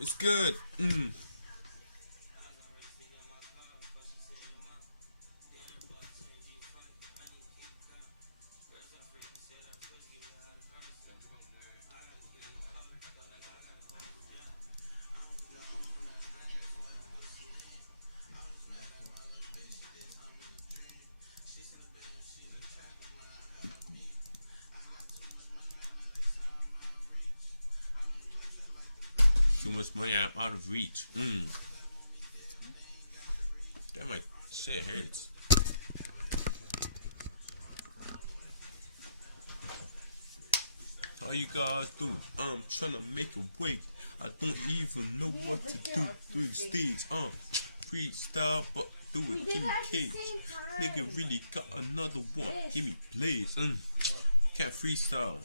It's good. Too much money, I'm out of reach. That my shit hurts. How you guys do? I'm trying to make a wake. I don't even know what to do. Doing stage, freestyle, but do it in the cage. Nigga really got another one. Give me plays. Can't freestyle.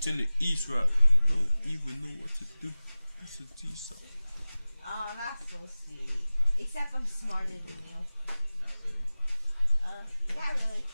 Turn the east right. Don't even know what to do. What's the T side? Oh, that's so sweet. Except I'm smarter than you. Not really.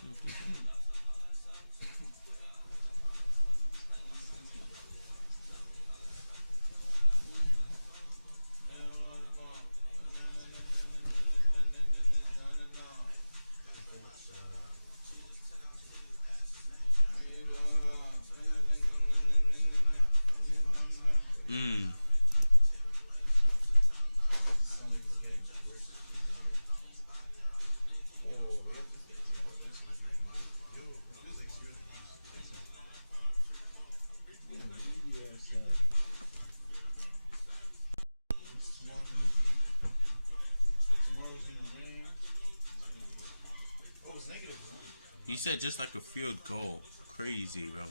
He said just like a field goal. Crazy, bro.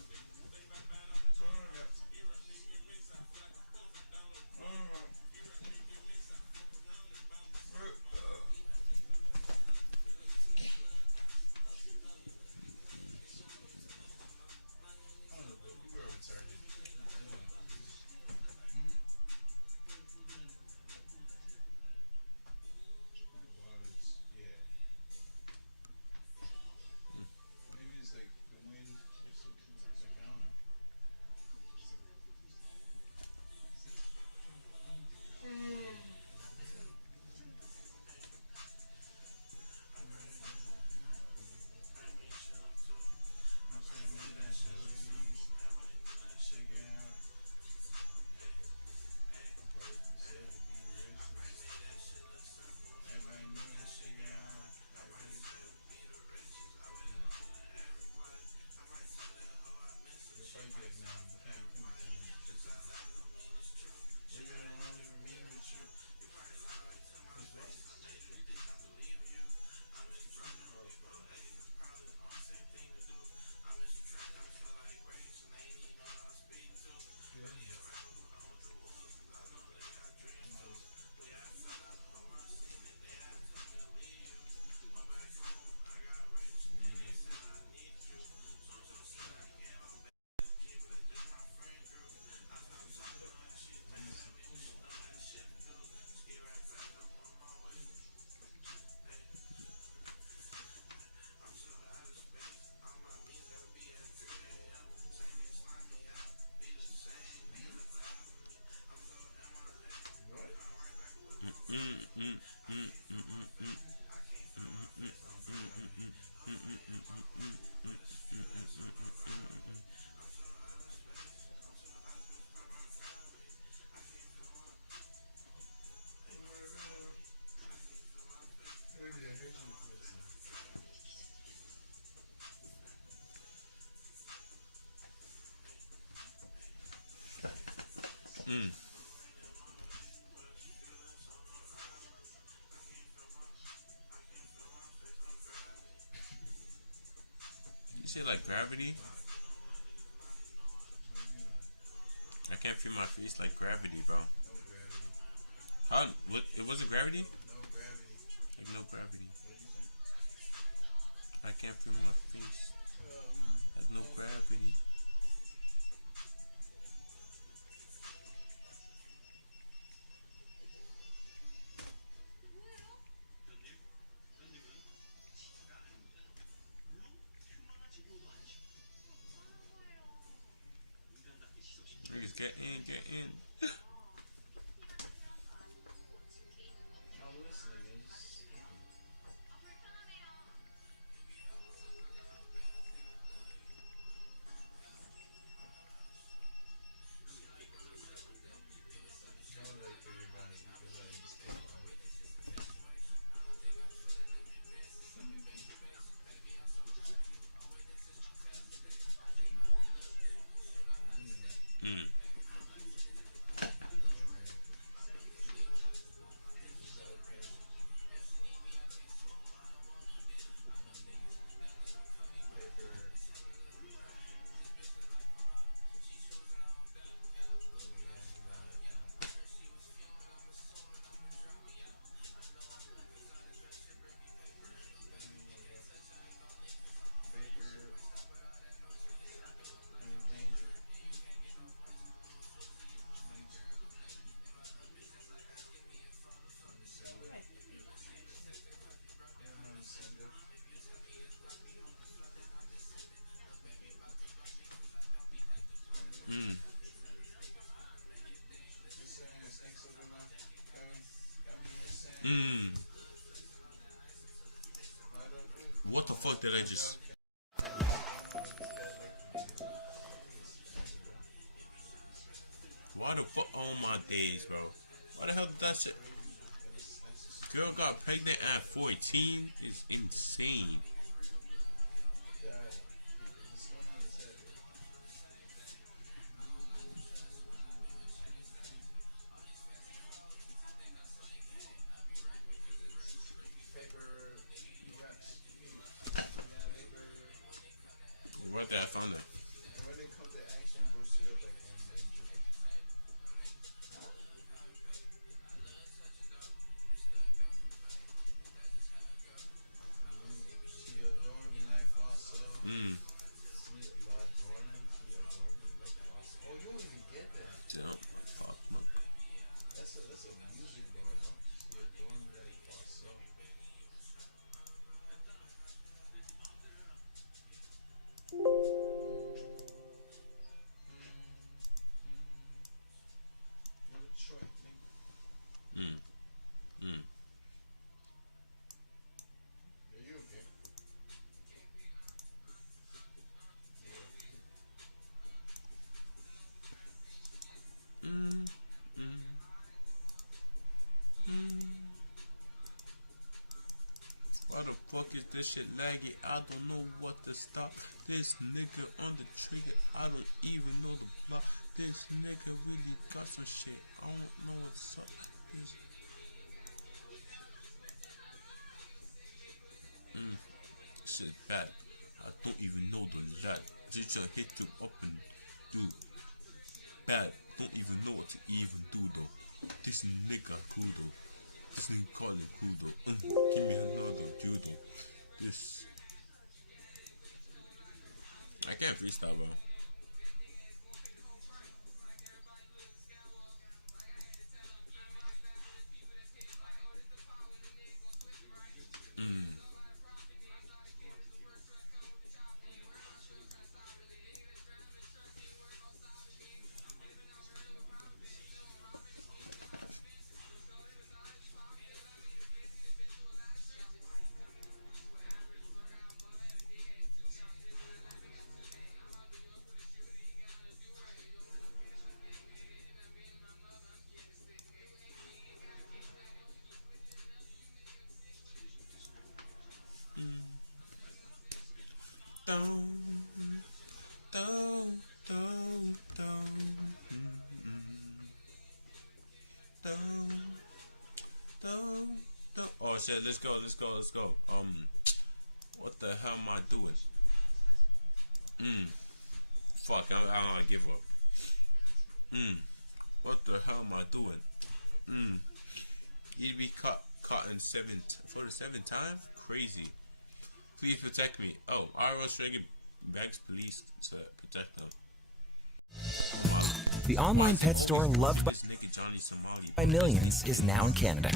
You say like gravity? I can't feel my face like gravity, bro. How? What? It wasn't gravity? Like no gravity. I can't feel my face. Like no gravity. Get in, get in. Mm. Mm. Mm. What the fuck did I just? Why the fuck? Oh my days, bro. Why the hell did that shit? Girl got pregnant at 14 is insane. Where did I find that? Mm. Yeah, fuck, man. That's a music, bro. Mm. Mm. Mm. Mm. Mm. Why the fuck is this shit laggy? I don't know what to stop. This nigga on the trigger, I don't even know the block. This nigga really got some shit. I don't know what's up. This shit bad. I don't even know the lad. Just hit him up and do bad. Don't even know what to even do though. This nigga cool though. This nigga call it cool though. Give me another judo. This I can't freestyle, bro. Oh shit, let's go. What the hell am I doing? Fuck, I give up. What the hell am I doing? You'd be caught in for the seventh time? Crazy. Please protect me. Oh, Iron Stringer begs police to protect them. Oh my. The online pet store loved this nigga Johnny Somali, by millions is now in Canada.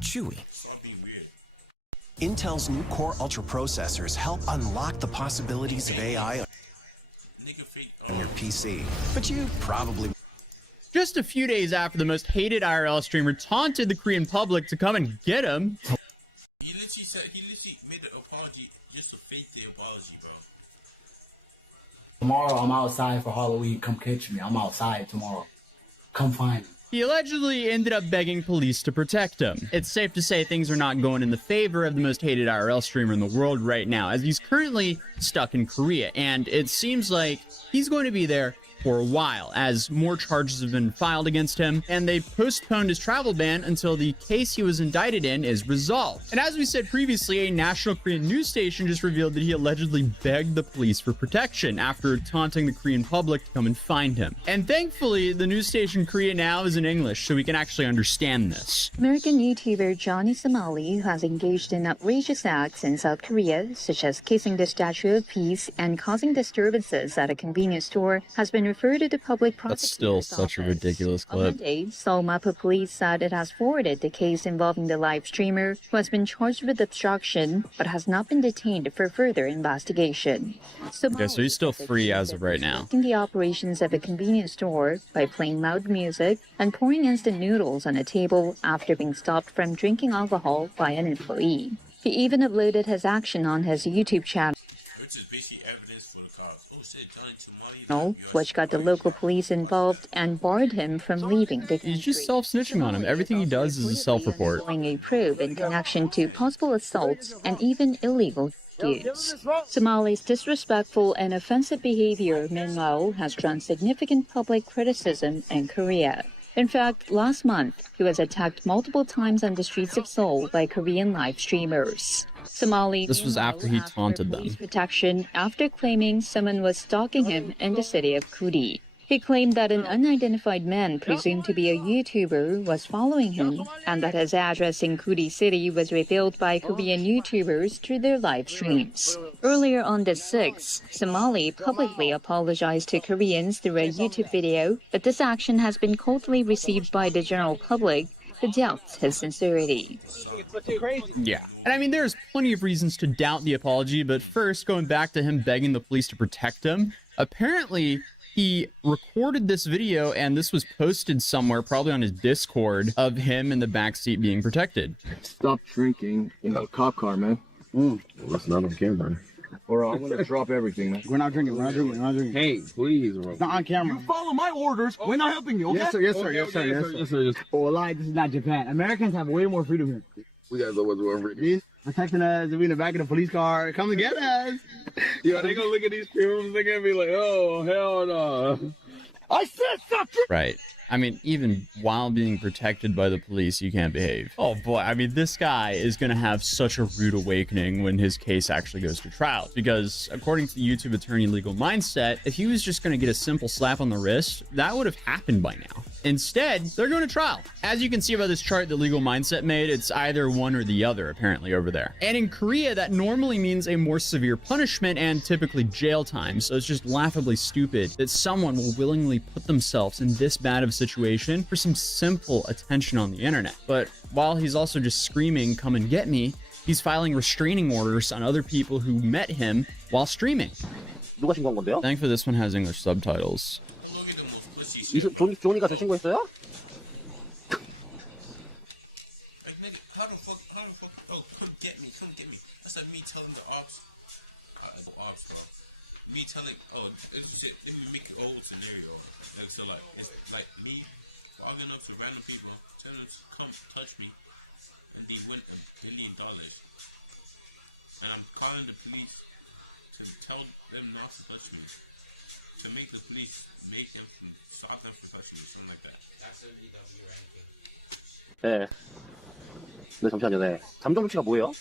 Chewy. Stop being weird. Intel's new Core Ultra processors help unlock the possibilities of AI. nigga fake PC. But you probably... Just a few days after the most hated IRL streamer taunted the Korean public to come and get him. He literally made an apology just to fake the apology, bro. Tomorrow I'm outside for Halloween. Come catch me. I'm outside tomorrow. Come find me. He allegedly ended up begging police to protect him. It's safe to say things are not going in the favor of the most hated IRL streamer in the world right now, as he's currently stuck in Korea, and it seems like he's going to be there for a while, as more charges have been filed against him, and they postponed his travel ban until the case he was indicted in is resolved. And as we said previously, a national Korean news station just revealed that he allegedly begged the police for protection after taunting the Korean public to come and find him. And thankfully, the news station Korea Now is in English, so we can actually understand this. American YouTuber Johnny Somali, who has engaged in outrageous acts in South Korea, such as kissing the Statue of Peace and causing disturbances at a convenience store, has been referred to the public prosecutor's That's still such a ridiculous On clip. Monday, Seoul Mapo police said it has forwarded the case involving the live streamer, who has been charged with obstruction but has not been detained for further investigation. Okay, so he's still free as of right now. In the operations of a convenience store by playing loud music and pouring instant noodles on a table after being stopped from drinking alcohol by an employee. He even uploaded his action on his YouTube channel, Which is basically evidence for the cops. Oh shit, Johnny Somali, which got the local police involved and barred him from leaving the country. He's just self-snitching on him. Everything he does is a self-report. Showing a probe in connection to possible assaults and even illegal use. Somali's disrespectful and offensive behavior, meanwhile, has drawn significant public criticism in Korea. In fact, last month, he was attacked multiple times on the streets of Seoul by Korean live streamers. Somali. This was after he taunted them. Protection after claiming someone was stalking him in the city of Kuri. He claimed that an unidentified man presumed to be a YouTuber was following him, and that his address in Kuri City was revealed by Korean YouTubers through their live streams. Earlier on the 6th, Somali publicly apologized to Koreans through a YouTube video, but this action has been coldly received by the general public, who doubts his sincerity. Yeah, and I mean, there's plenty of reasons to doubt the apology, but first, going back to him begging the police to protect him, apparently he recorded this video and this was posted somewhere, probably on his Discord, of him in the backseat being protected. Stop drinking in the cop car, man. Well, that's not on camera. Or I'm gonna drop everything, man. We're not drinking. We're not drinking. We're not drinking. Hey, please, bro. It's not on camera. Follow my orders. We're not helping you, okay? Yes, sir. Yes, sir. Yes, sir. Yes, sir. Yes, sir. Yes, sir. Oh, lie. This is not Japan. Americans have way more freedom here. We gotta know what's going on. These protecting us. We in the back of the police car. Come and get us. Yo, they gonna look at these films. They're gonna be like, oh, hell no. I said stop. Right. I mean, even while being protected by the police, you can't behave. Oh boy, I mean, this guy is going to have such a rude awakening when his case actually goes to trial. Because according to the YouTube attorney Legal Mindset, if he was just going to get a simple slap on the wrist, that would have happened by now. Instead, they're going to trial. As you can see by this chart that Legal Mindset made, it's either one or the other, apparently, over there. And in Korea, that normally means a more severe punishment and typically jail time. So it's just laughably stupid that someone will willingly put themselves in this bad of a situation for some simple attention on the internet. But while he's also just screaming, "Come and get me," he's filing restraining orders on other people who met him while streaming. Thankfully, this one has English subtitles. Look at the most pussy shit, bro. Oh. Like, nigga, how the fuck, oh, come get me. That's like me telling the ops, bro. Me telling, oh, this shit, let me make an old scenario. Like, so, like, it's like me walking up to random people, telling them to come touch me, and they win $1 billion. And I'm calling the police to tell them not to touch me. To make the police stop them from touching me, something like that. That's a VW ranking. 네. 네, 잠시만요. 네. 잠정 조치가 뭐예요?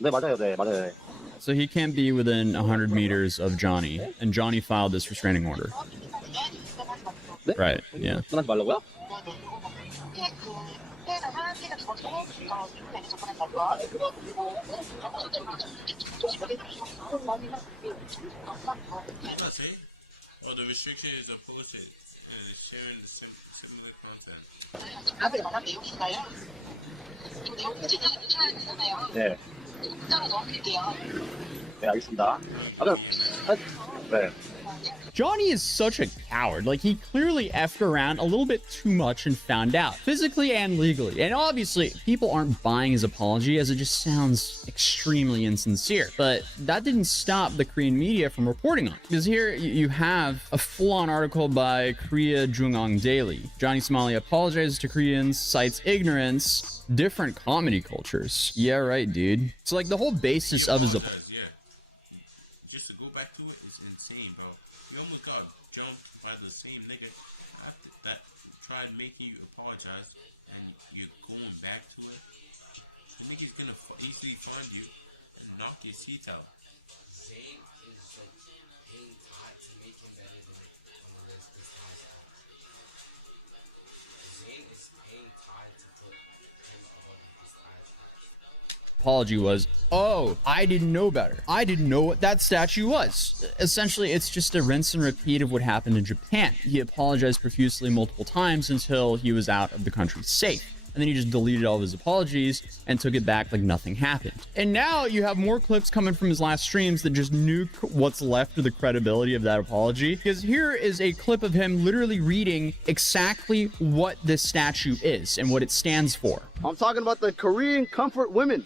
네, 맞아요. 네, 맞아요. So he can't be within 100 meters of Johnny, and Johnny filed this restraining order. 네? Right, yeah. 떠나지 말라고요? What did I say? Oh, the restriction is opposed to sharing the similar content. 네. 네, 알겠습니다. You need to be a message. 네. Johnny is such a coward. Like, he clearly effed around a little bit too much and found out, physically and legally. And obviously, people aren't buying his apology as it just sounds extremely insincere. But that didn't stop the Korean media from reporting on it. Because here you have a full-on article by Korea Jungong Daily. Johnny Somali apologizes to Koreans, cites ignorance, different comedy cultures. Yeah, right, dude. So, like, the whole basis He of his... apologized, yeah. Just to go back to it is insane, bro. You almost got jumped by the same nigga after that tried making you apologize, and you're going back to it. The nigga's gonna easily find you and knock your teeth out. Zayn is like paying Todd to make him better than on the list because Todd's out. Zayn is paying Todd to put him on because Todd's out. Apology was, oh, I didn't know better. I didn't know what that statue was. Essentially, it's just a rinse and repeat of what happened in Japan. He apologized profusely multiple times until he was out of the country safe. And then he just deleted all of his apologies and took it back like nothing happened. And now you have more clips coming from his last streams that just nuke what's left of the credibility of that apology. Because here is a clip of him literally reading exactly what this statue is and what it stands for. I'm talking about the Korean comfort women.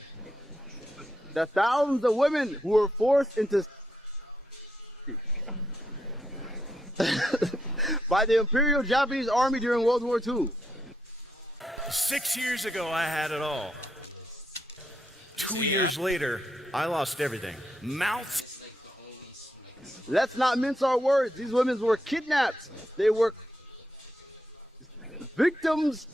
The thousands of women who were forced into by the Imperial Japanese Army during World War II. 6 years ago, I had it all. This 2 AI years later, I lost everything. Mouth. Let's not mince our words. These women were kidnapped. They were victims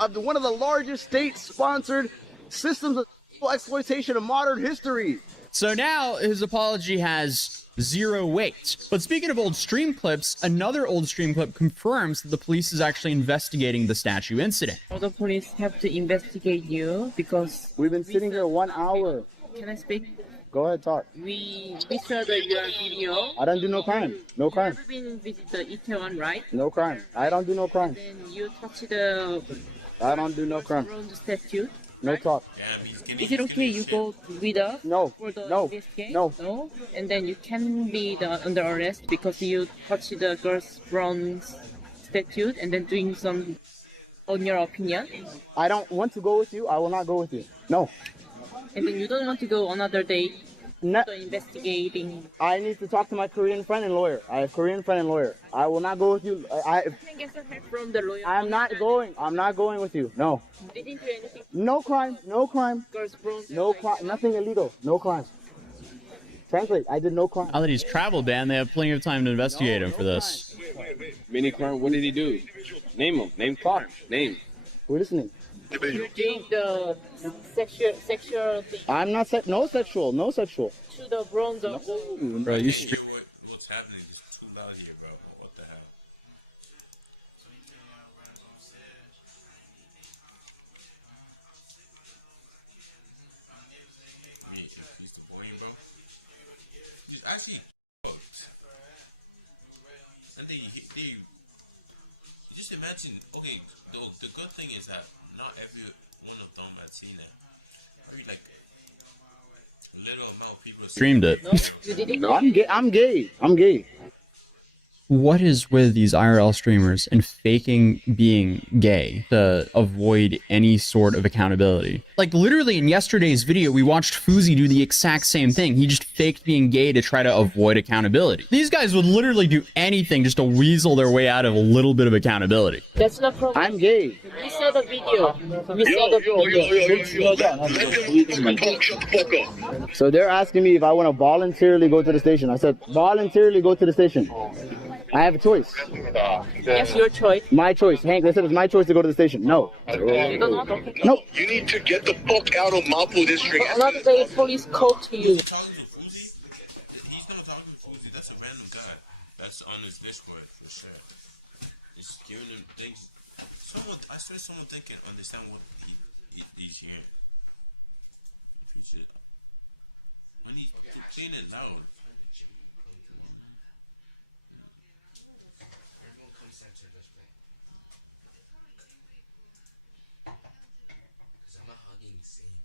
of one of the largest state-sponsored systems of exploitation of modern history. So now his apology has zero weight. But speaking of old stream clips, another old stream clip confirms that the police is actually investigating the statue incident. The police have to investigate you because We've been sitting here 1 hour. can I speak? Go ahead, talk. We saw your video. I don't do no crime. No crime. You've been visit the Itaewon, right? No crime. I don't do no crime. Then you touch the I don't do no crime. bronze statue. No talk. Damn, he's getting Is it okay you shit. go with us? No. For the No. investigation? No. No. And then you can be under arrest because you touch the girl's bronze statue and then doing some on your opinion. I don't want to go with you. I will not go with you. No. And then you don't want to go another day No. to investigating. I need to talk to my Korean friend and lawyer. I have Korean friend and lawyer. I will not go with you. I can get some help from the lawyer. I'm not going. I'm not going with you. No. Didn't do anything. No crime. No crime. Girl's bronze. No crime. Nothing illegal. No crime. Frankly, I did no crime. Now that he's travel banned, they have plenty of time to investigate him for this. Mini crime. What did he do? Name him. Name crime. Name. We're listening. You did the sexual thing I'm not no sexual. No sexual. to the bronze. Bro, I can't hear what's happening. It's too loud here, bro. What the hell? Let me increase the volume, bro. He's actually cooked. And you just imagine, okay, the good thing is that not every one of them had seen it. Probably like a little amount of people Streamed it. I'm gay. I'm gay. I'm gay. What is with these IRL streamers and faking being gay to avoid any sort of accountability? Like, literally in yesterday's video, we watched Fuzi do the exact same thing. He just faked being gay to try to avoid accountability. These guys would literally do anything just to weasel their way out of a little bit of accountability. That's no problem. I'm gay. We saw the video. We saw the video. So they're asking me if I want to voluntarily go to the station. I said, voluntarily go to the station. I have a choice. Yes, your choice. My choice. Hank, they said it's my choice to go to the station. No. You don't want to. No. You need to get the fuck out of Mapo district. Another day, police call to you. Was he talking to Fuzi? He's not talking to Fuzi. That's a random guy. That's on his Discord for sure. Just giving him things. I swear someone can understand what he's hearing. When he's playing it loud. Everyone come center this way. Because I'm not hugging Zayn.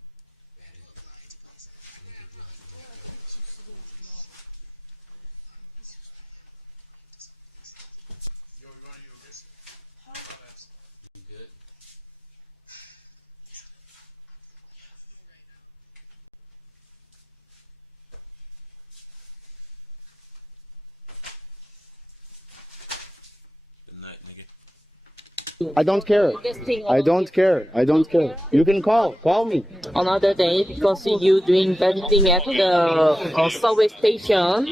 testing. I don't care. Testing I don't care. I don't care. You can call me. Another day because you doing bad thing at the subway station.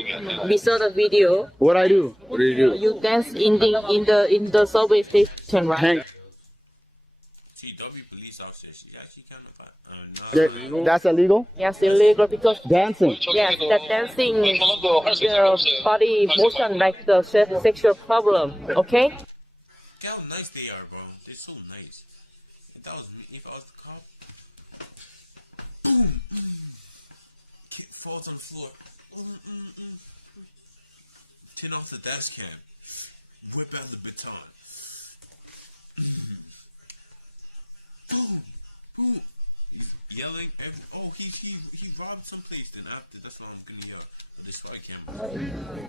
We saw the video. What I do? What did you do? You dance in the subway station, right? Hank. TW police officer, she's actually kind of That's illegal? Yes, illegal because dancing. Yes, that dancing the body motion like the sexual problem. Okay. Look how nice they are, bro. They're so nice. If that was me, if I was the cop, boom, kid falls on the floor. Turn off the dash cam. Whip out the baton. Boom, boom. He's yelling. He robbed someplace. Then after, that's why I'm gonna yell. But there's spy cameras.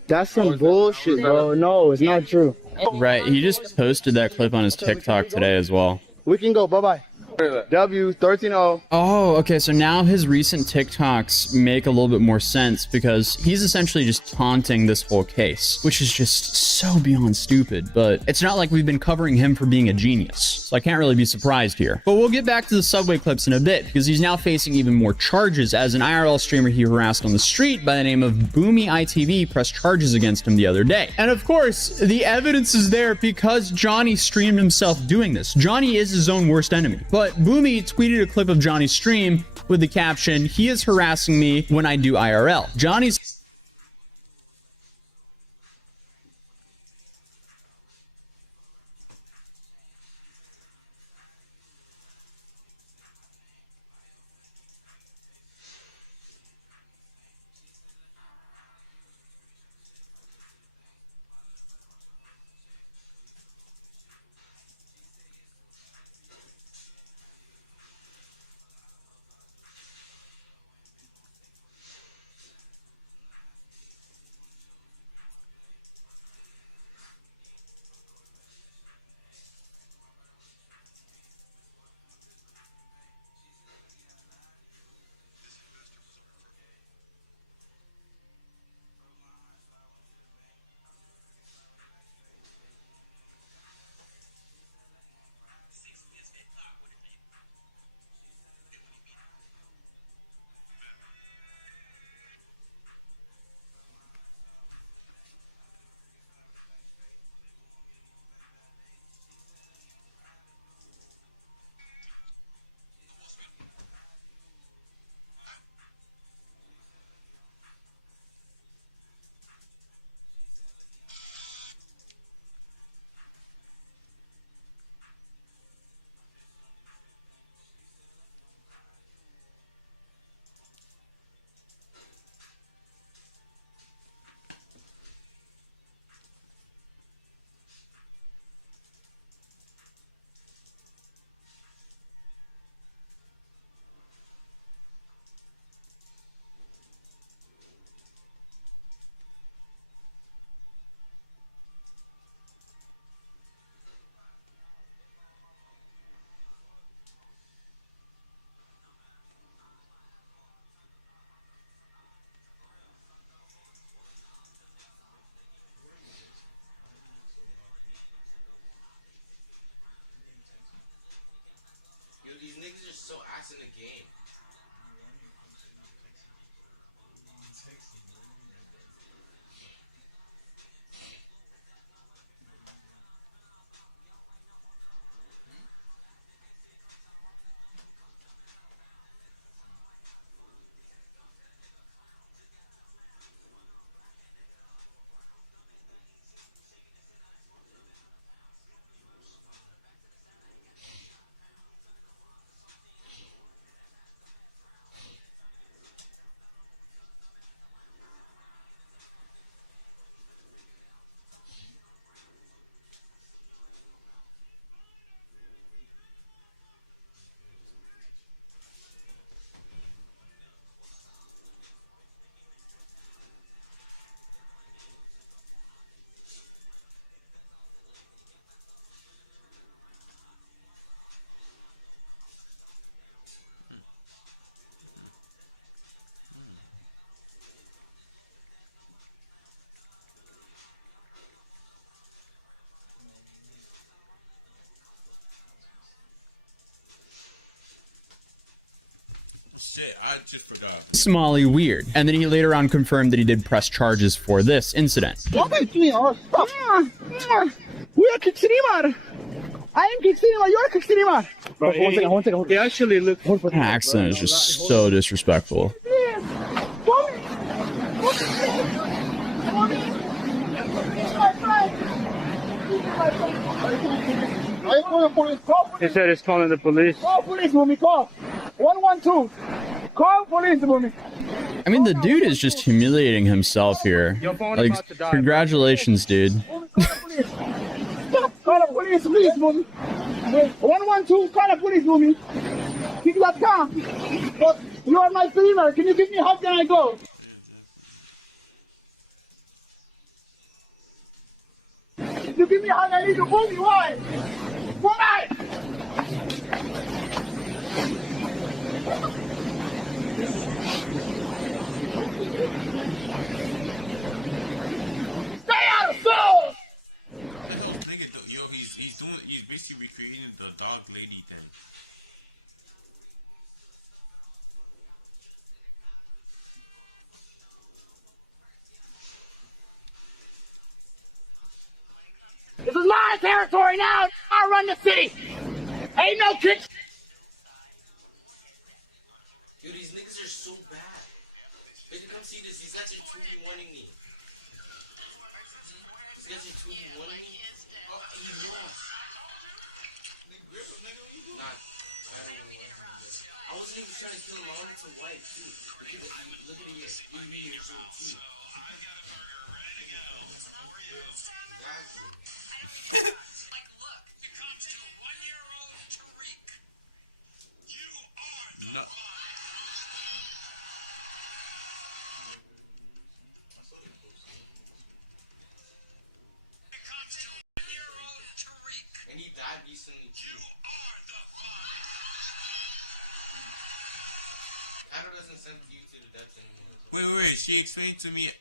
That's some bullshit, bro. No, it's not true. Right, he just posted that clip on his TikTok today as well. We can go. Bye-bye. W130. Oh, okay, so now his recent TikToks make a little bit more sense because he's essentially just taunting this whole case, which is just so beyond stupid, but it's not like we've been covering him for being a genius, so I can't really be surprised here. But we'll get back to the subway clips in a bit because he's now facing even more charges as an IRL streamer he harassed on the street by the name of Boomy ITV pressed charges against him the other day. And of course, the evidence is there because Johnny streamed himself doing this. Johnny is his own worst enemy, but Boomy tweeted a clip of Johnny's stream with the caption, "He is harassing me when I do IRL." Johnny's Yo, these niggas are so ass in the game. Shit, I just forgot. Smalley weird. And then he later on confirmed that he did press charges for this incident. We are Kick Cinema. I am Kick Cinema. You're Kick Cinema. One second. He actually looked. That accent is just so disrespectful. He said he's calling the police. Call police, mommy, call. 112. Call police, mommy. I mean, the dude is just humiliating himself here. Like, congratulations, dude. Call the police, please, mommy. 112, call the police, mommy. Pick up car. But you are my streamer. Can you give me how can I go? You give me how I need to move you. Why? Why? Stay out of soul! What the hell's nigga do? Yo, he's basically recreating the dog lady thing. This is my territory now. I run the city. Ain't no kicks. Yo, these niggas are so bad. Wait, come see this. These guys are 2v1ing me. These guys are 2v1ing me. Oh, you lost. Nah, I don't know what. I wasn't even trying to kill him. I wanted to wipe, too. Look at me. Look at me. You're so too. Like, look, it comes to 1-year-old Tariq. You are the No. It comes to 1-year-old Tariq. And he died recently, too. You are the fun. Kado doesn't send you to the depths anymore. Wait. She explained to me.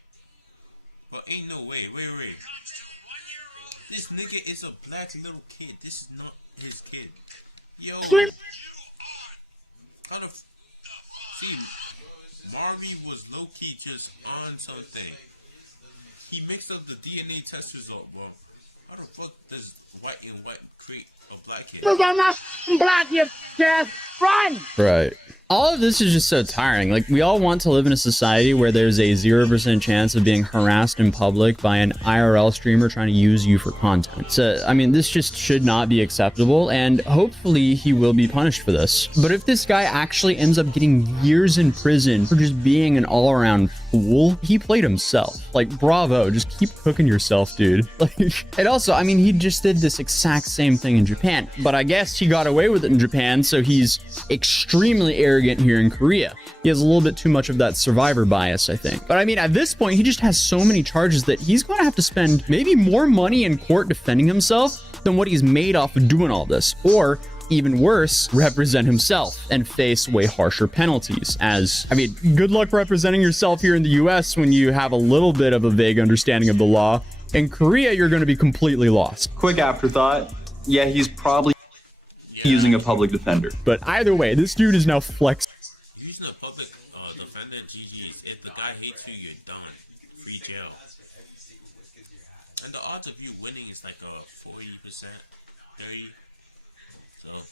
But ain't no way. Wait. This nigga is a black little kid. This is not his kid. Yo. How the see, Marvy was low-key just on something. He mixed up the DNA test result, bro. How the fuck does white and white create a black kid? Because I'm not black, you just run. Right. All of this is just so tiring. Like, we all want to live in a society where there's a 0% chance of being harassed in public by an IRL streamer trying to use you for content. So, I mean, this just should not be acceptable, and hopefully he will be punished for this. But if this guy actually ends up getting years in prison for just being an all-around fool, he played himself. Like, bravo, just keep cooking yourself, dude. Like, and also, I mean, he just did this exact same thing in Japan, but I guess he got away with it in Japan, so he's extremely arrogant here in Korea. He has a little bit too much of that survivor bias, I think. But I mean, at this point, he just has so many charges that he's going to have to spend maybe more money in court defending himself than what he's made off of doing all this. Or, even worse, represent himself and face way harsher penalties. As, I mean, good luck representing yourself here in the US when you have a little bit of a vague understanding of the law. In Korea, you're going to be completely lost. Quick afterthought. Yeah, he's probably using a public defender. But either way, this dude is now flexing. Using a public defender, GG's. If the guy hates you, you're done. Free jail. And the odds of you winning is like 40%, 30%. So,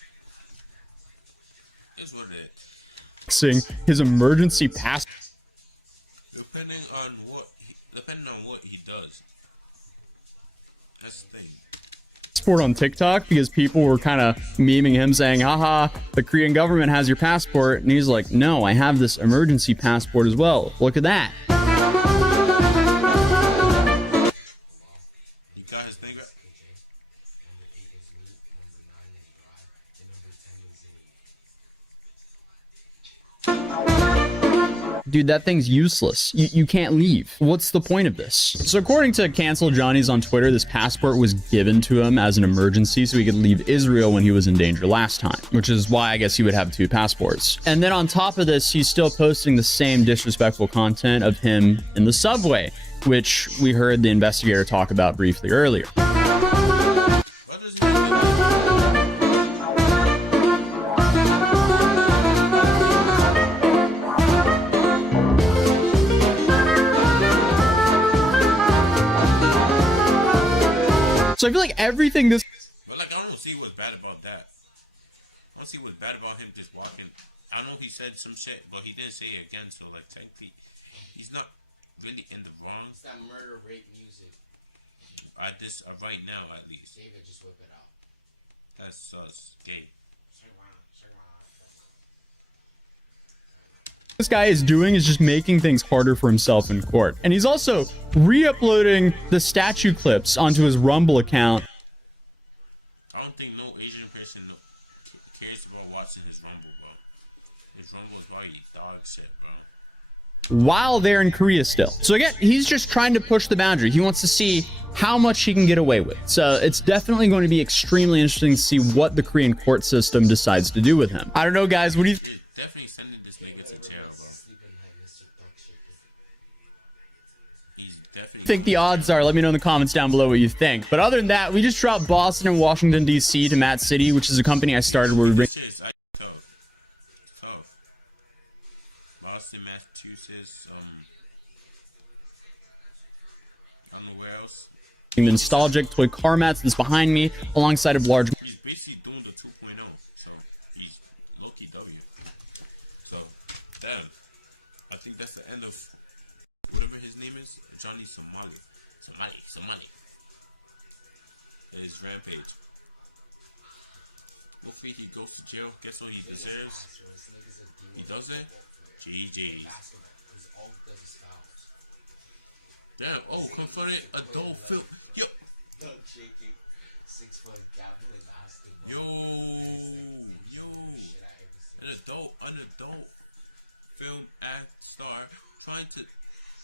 it's what it is. His emergency pass. Depending on what he does. That's the thing. Passport on TikTok, because people were kind of memeing him saying, haha, the Korean government has your passport, and he's like, no, I have this emergency passport as well. Look at that. He got his thing back. Dude, that thing's useless. You can't leave. What's the point of this? So according to Cancel Johnny's on Twitter, this passport was given to him as an emergency so he could leave Israel when he was in danger last time, which is why I guess he would have 2 passports. And then on top of this, he's still posting the same disrespectful content of him in the subway, which we heard the investigator talk about briefly earlier. What does he mean? So I feel like everything this... But like, I don't see what's bad about that. I don't see what's bad about him just walking. I know he said some shit, but he didn't say it again. So like, technically, he's not really in the wrong. It's that murder rape music. At this, right now at least. David, just whip it out. That's sus. Gay. This guy is doing is just making things harder for himself in court. And he's also re-uploading the statue clips onto his Rumble account. I don't think no Asian person cares about watching his Rumble, bro. His Rumble is probably dog shit, bro. While they're in Korea still. So again, he's just trying to push the boundary. He wants to see how much he can get away with. So it's definitely going to be extremely interesting to see what the Korean court system decides to do with him. I don't know, guys. What do you... You're definitely sending this nigga to jail, bro. He's definitely... think the odds are? Let me know in the comments down below what you think. But other than that, we just dropped Boston and Washington, D.C. to Matt City, which is a company I started where we bring... This shit is tough. It's tough. Boston, Massachusetts, I don't know where else. The nostalgic toy car mats that's behind me, alongside of large... He's basically doing the 2.0, so he's low-key W. So, damn. I think that's the end of whatever his name is, Johnny Somali. His rampage. Hopefully he goes to jail, gets what he deserves. He doesn't? GG's. Damn, oh, confronted adult film. Yo. Yo. An adult film star trying to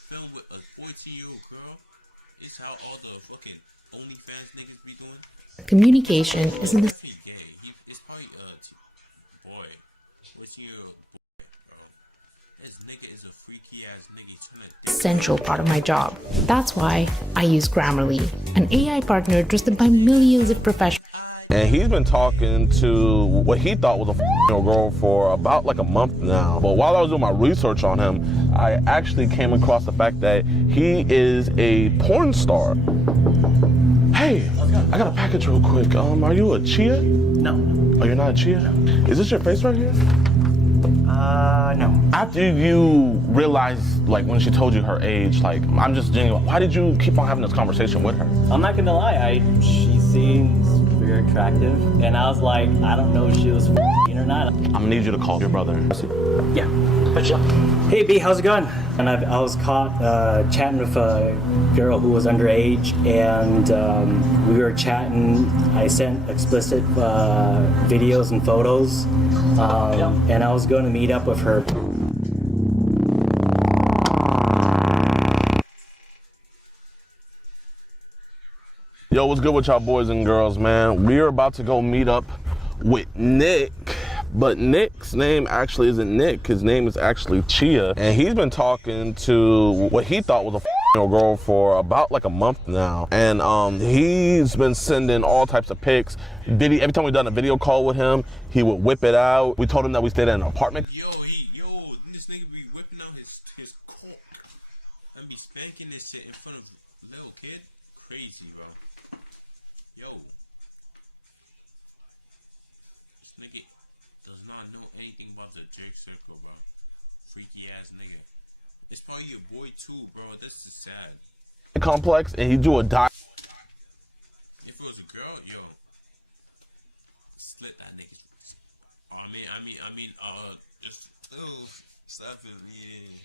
film with a 14-year-old girl. It's how all the fucking OnlyFans niggas be doing. Communication isn't definitely gay. It's probably a boy, 14-year-old boy, bro. This nigga is a freaky ass nigga trying to essential part of my job. That's why I use Grammarly, an AI partner trusted by millions of professionals. And he's been talking to what he thought was a girl for about like a month now. But while I was doing my research on him, I actually came across the fact that he is a porn star. Hey, I got a package real quick. Are you a Chia? No. Oh, you're not a Chia? Is this your face right here? No. After you realized, like, when she told you her age, like, I'm just genuine, why did you keep on having this conversation with her? I'm not gonna lie, she seems very attractive, and I was like, I don't know if she was or not. I'm gonna need you to call your brother. Yeah. Hey B, how's it going? And I was caught chatting with a girl who was underage, and we were chatting. I sent explicit videos and photos, and I was going to meet up with her. Yo, what's good with y'all boys and girls, man? We're about to go meet up with Nick. But Nick's name actually isn't Nick. His name is actually Chia. And he's been talking to what he thought was a girl for about like a month now. And he's been sending all types of pics. Every time we've done a video call with him, he would whip it out. We told him that we stayed in an apartment. Yo, this nigga be whipping out his cock and be spanking this shit in front of little kid. Crazy, bro. Yo. This nigga does not know anything about the jerk circle, bro. Freaky ass nigga. It's probably your boy too, bro. This is sad. Complex, and he do a dive. If it was a girl, yo, slit that nigga's wrist. Just slap him, yeah.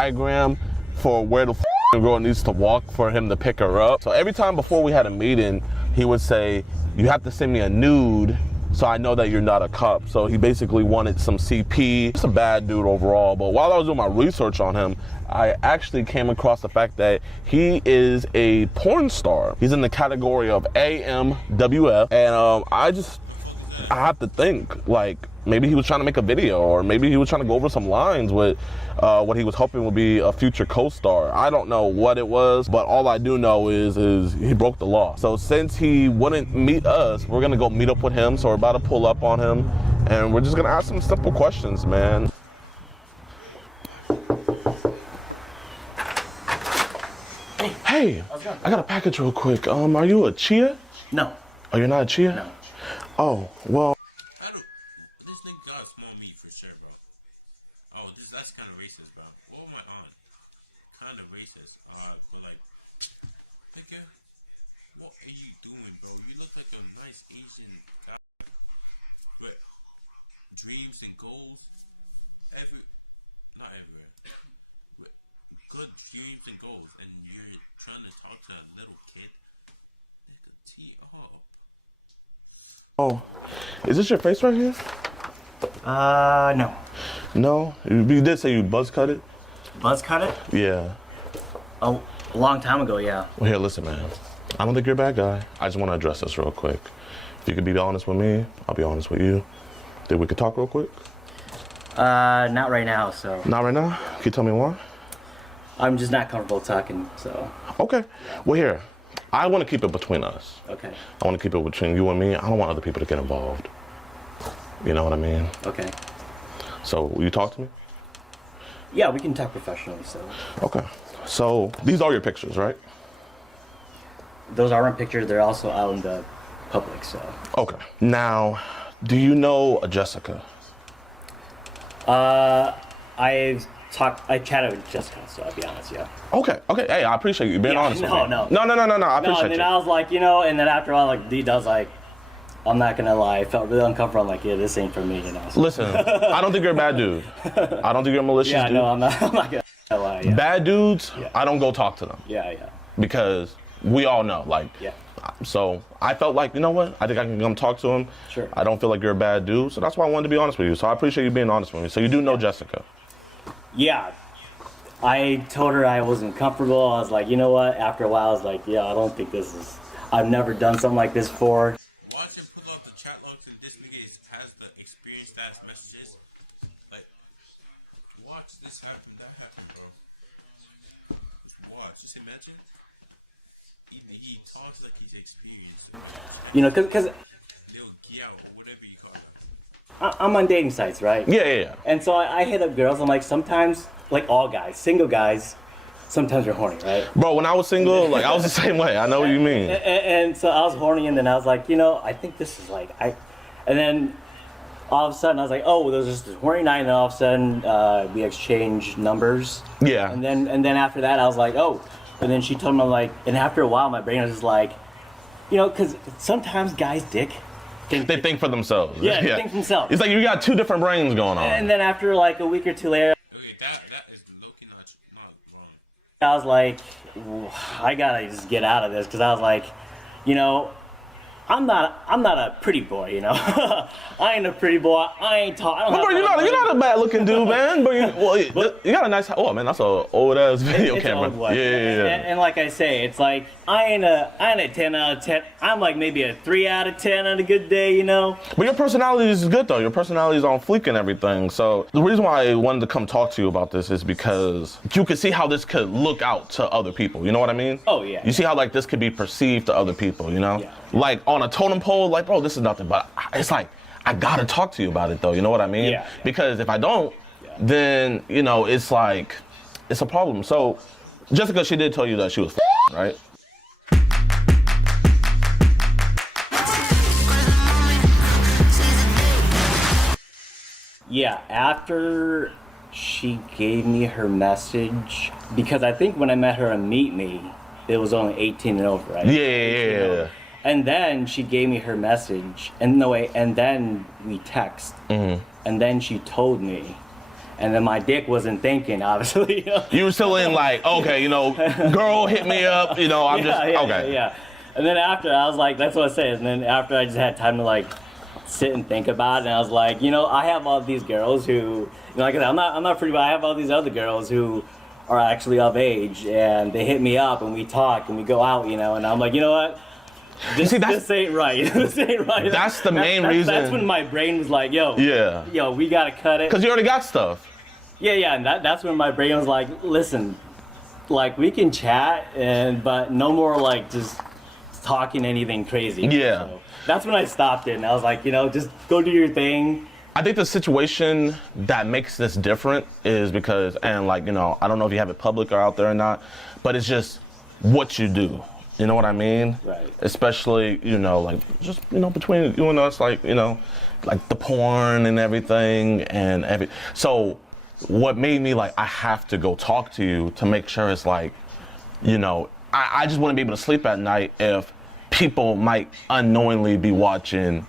Diagram for where the girl needs to walk for him to pick her up. So every time before we had a meeting, he would say, "You have to send me a nude so I know that you're not a cop." So he basically wanted some CP. He's a bad dude overall, but while I was doing my research on him, I actually came across the fact that he is a porn star. He's in the category of AMWF, and I just, the fuck is that? I have to think, like, maybe he was trying to make a video, or maybe he was trying to go over some lines with what he was hoping would be a future co-star. I don't know what it was, but all I do know is he broke the law. So since he wouldn't meet us, we're gonna go meet up with him. So we're about to pull up on him, and we're just gonna ask some simple questions, man. Hey, I got a package real quick. Are you a Chia? No. Oh, you're not a Chia? No. Oh, well. This nigga got small meat for sure, bro. Oh, that's kind of racist, bro. What am I on? Kind of racist. But like, nigga, what are you doing, bro? You look like a nice Asian guy with dreams and goals. Not everywhere. With good dreams and goals, and you're trying to talk to a little kid. Nigga, tee up. Oh, is this your face right here? No. No? You did say you buzz cut it? Buzz cut it? Yeah. A long time ago, yeah. Well, here, listen, man. I don't think you're a bad guy. I just want to address this real quick. If you could be honest with me, I'll be honest with you. Think we could talk real quick? Not right now, so. Not right now? Can you tell me why? I'm just not comfortable talking, so. Okay. Well, here. I want to keep it between us. Okay. I want to keep it between you and me. I don't want other people to get involved. You know what I mean? Okay. So, will you talk to me? Yeah, we can talk professionally, so. Okay. So, these are your pictures, right? Those aren't pictures. They're also out in the public, so. Okay. Now, do you know a Jessica? I chatted with Jessica, so I'll be honest, yeah. Okay. Hey, I appreciate you being honest with me. No. No, I appreciate and then you. I was like, and then after a while, like, D does like, I'm not gonna lie, I felt really uncomfortable. I'm like, yeah, this ain't for me, So. Listen, I don't think you're a bad dude. I don't think you're a malicious dude. Yeah, no, I'm not gonna lie, yeah. Bad dudes, I don't go talk to them. Yeah. Because we all know, like, so I felt like, you know what? I think I can come talk to him. Sure. I don't feel like you're a bad dude, so that's why I wanted to be honest with you. So I appreciate you being honest with me. So you do know Jessica? Yeah. I told her I wasn't comfortable. I was like, you know what? After a while, I was like, yeah, I don't think I've never done something like this before. Watch him pull up the chat logs and this nigga has the experienced ass messages. Like, watch this happen, that happen, bro. Just watch. Just imagine. He talks like he's experienced with chat. Because Lil Giao or whatever you call them. I'm on dating sites, right? Yeah. And so I hit up girls. I'm like, sometimes, like all guys, single guys, sometimes you're horny, right? Bro, when I was single, like I was the same way. I know what you mean. And so I was horny, and then I was like, I think this is like and then all of a sudden I was like, oh, there's just this horny night, and then all of a sudden we exchanged numbers. Yeah. And then after that I was like, oh, and then she told me like, and after a while my brain was just like, because sometimes guys they think for themselves. Yeah, they think for themselves. It's like you got two different brains going on. And then after like a week or two later. Okay, that is low-key not wrong. I was like, I gotta just get out of this, because I was like, I'm not a pretty boy, I ain't a pretty boy. I ain't tall. Bro, you're not a bad looking dude, man. But you got a nice. Oh man, that's a old ass video camera. Yeah. And like I say, it's like I ain't a 10 out of 10. I'm like maybe a 3 out of 10 on a good day, But your personality is good though. Your personality is on fleek and everything. So the reason why I wanted to come talk to you about this is because you could see how this could look out to other people. You know what I mean? Oh yeah. You see how like this could be perceived to other people. Yeah. Like on a totem pole, like, bro, this is nothing. But it's like, I gotta talk to you about it though, you know what I mean? Yeah. Because if I don't, then, it's like, it's a problem. So, Jessica, she did tell you that she was right? Yeah, after she gave me her message, because I think when I met her on Meet Me, it was only 18 and over, right? Yeah. And then she gave me her message, and then we text, and then she told me, and then my dick wasn't thinking, obviously. You were still in like, okay, girl, hit me up, okay. Yeah. And then after, I was like, that's what I said. And then after, I just had time to like sit and think about it, and I was like, I have all these girls who, like I said, I'm not pretty, but I have all these other girls who are actually of age, and they hit me up, and we talk, and we go out, and I'm like, you know what? This ain't right. This ain't right. That's the main reason. That's when my brain was like, yo, we gotta cut it. Because you already got stuff. Yeah, and that's when my brain was like, listen, like we can chat, but no more like just talking anything crazy. Yeah. So that's when I stopped it, and I was like, just go do your thing. I think the situation that makes this different is because, and like, I don't know if you have it public or out there or not, but it's just what you do. You know what I mean? Right. Especially, you know, like just, you know, between you and us, like, you know, like the porn and everything so what made me like, I have to go talk to you to make sure it's like, you know, I just wouldn't be able to sleep at night if people might unknowingly be watching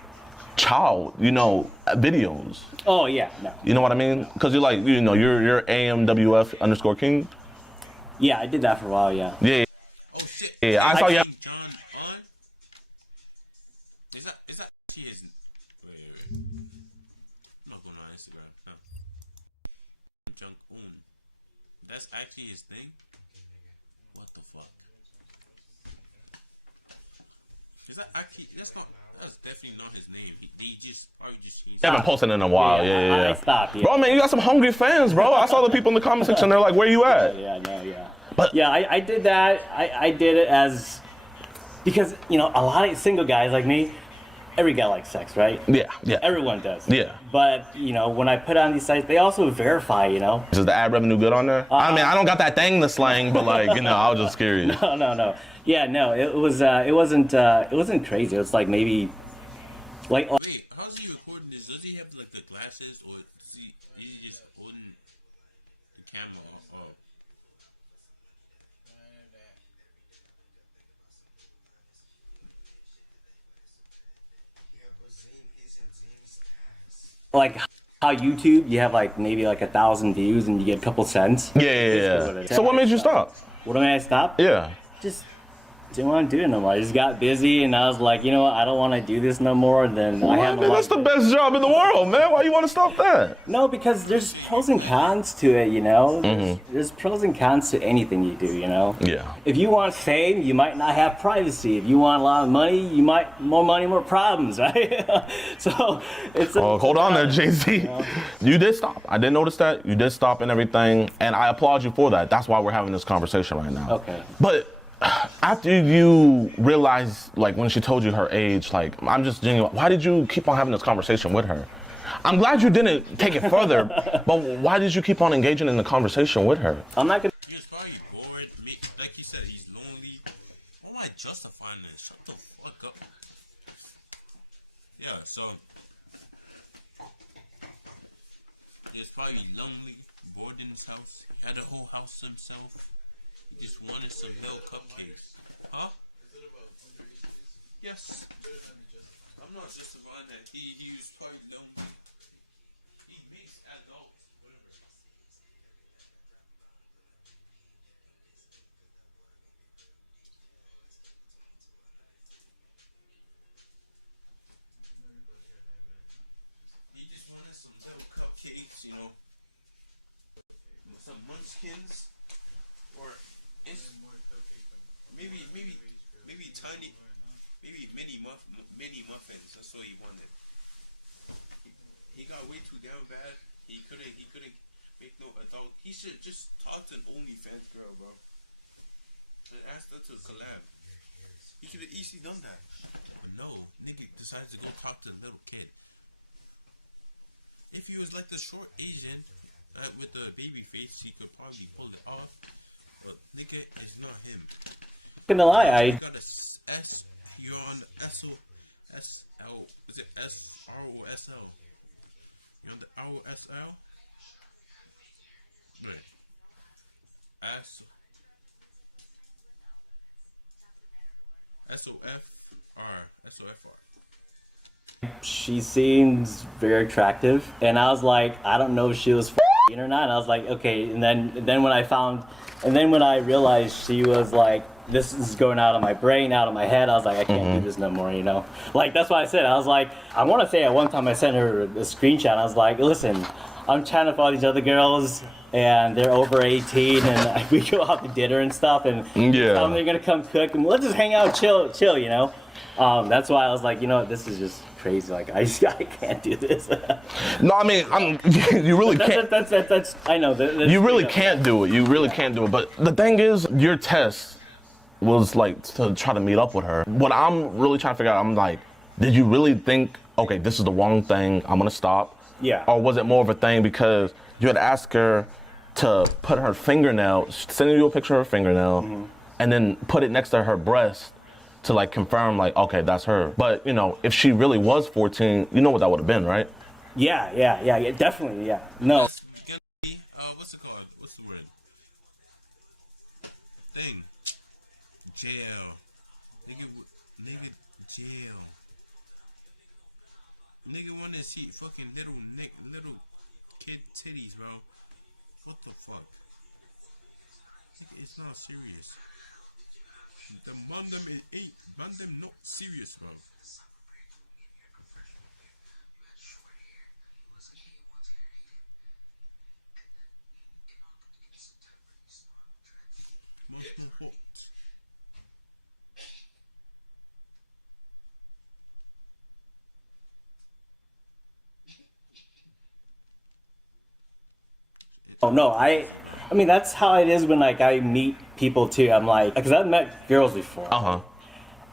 child, you know, videos. Oh yeah, no. You know what I mean? Because you're like, you know, you're AMWF_King. Yeah, I did that for a while. Yeah. Yeah. Oh shit! Yeah, I saw you. John on. Is that actually his? Wait. I'm not going on Instagram. No. Jung Un. That's actually his thing. What the fuck? Is that actually? That's definitely not his name. They just probably just changed. I haven't posted in a while. Yeah. I stopped. Yeah. Bro, man, you got some hungry fans, bro. I saw the people in the comment section. They're like, "Where you at?" Yeah. But yeah, I did that. I did it as because you know a lot of single guys like me. Every guy likes sex, right? Yeah. Everyone does. Yeah. But you know, when I put on these sites, they also verify. You know. Is the ad revenue good on there? I mean, I don't got that thing to slang, but like, you know, I was just curious. No. Yeah, no, it wasn't crazy. It was like maybe, like. Wait, how's he recording this? Does he have like the glasses, or is he just holding the camera up? Like how YouTube, you have like maybe like 1,000 views and you get a couple cents. Yeah. So what made you stop? What made I stop? Yeah. Just didn't want to do it no more. I just got busy and I was like, you know what, I don't want to do this no more. And then I have that's the best job in the world, man. Why you want to stop that? No, because there's pros and cons to it, you know? There's pros and cons to anything you do, you know? Yeah. If you want fame, you might not have privacy. If you want a lot of money, you might more money, more problems, right? So it's hold on there, Jay-Z. You did stop. I did notice that. You did stop and everything. And I applaud you for that. That's why we're having this conversation right now. Okay. But after you realized, like, when she told you her age, like, I'm just genuine, why did you keep on having this conversation with her? I'm glad you didn't take it further, but why did you keep on engaging in the conversation with her? I'm not gonna. He was probably bored. Like he said, he's lonely. Why am I justifying this? Shut the fuck up. Yeah, so he was probably lonely, bored in his house. He had the whole house to himself. He just wanted some little cupcakes. Huh? Yes. I'm not justifying that. He was probably lonely. He makes adults. He just wanted some little cupcakes, you know. Some munchkins. Or maybe tiny, maybe mini muffins. That's what he wanted. He got way too down bad. He couldn't make no adult. He should just talk to an OnlyFans girl, bro, and ask her to collab. He could have easily done that, but no, nigga decides to go talk to the little kid. If he was like the short Asian with the baby face, he could probably pull it off. But nigga, it's not him. I'm gonna lie, you got a S. You're on the SL. Is it SROSL? You're on the ROSL. Wait. SOFR. She seems very attractive, and I was like, I don't know if she was or not. And I was like, okay. And then when I realized she was like, this is going out of my brain, out of my head, I was like, I can't do this no more, you know? Like, that's what I said. I was like, I want to say at one time I sent her a screenshot. I was like, listen, I'm trying to follow these other girls, and they're over 18, and we go out to dinner and stuff, and they're going to come cook, and let's just hang out, chill, you know? That's why I was like, you know what, this is just crazy. Like, I can't do this. No, I mean, you really can't. That's I know. You really can't do it. You really can't do it. But the thing is, your test was like to try to meet up with her. What I'm really trying to figure out, I'm like, did you really think, okay, this is the wrong thing, I'm gonna stop? Yeah. Or was it more of a thing because you had asked her to put her fingernail, sending you a picture of her fingernail, and then put it next to her breast to like confirm like, okay, that's her. But you know, if she really was 14, you know what that would have been, right? Yeah, definitely, yeah. No. That's gonna be, what's it called? What's the word? Thing. Jail. Nigga, jail. Nigga wanna see fucking little kid titties, bro. What the fuck? Nigga, it's not serious. The mandem ain't mandem not serious, bro. Must not hot. Oh no, I mean that's how it is when like I meet people too. I'm like, because I've met girls before,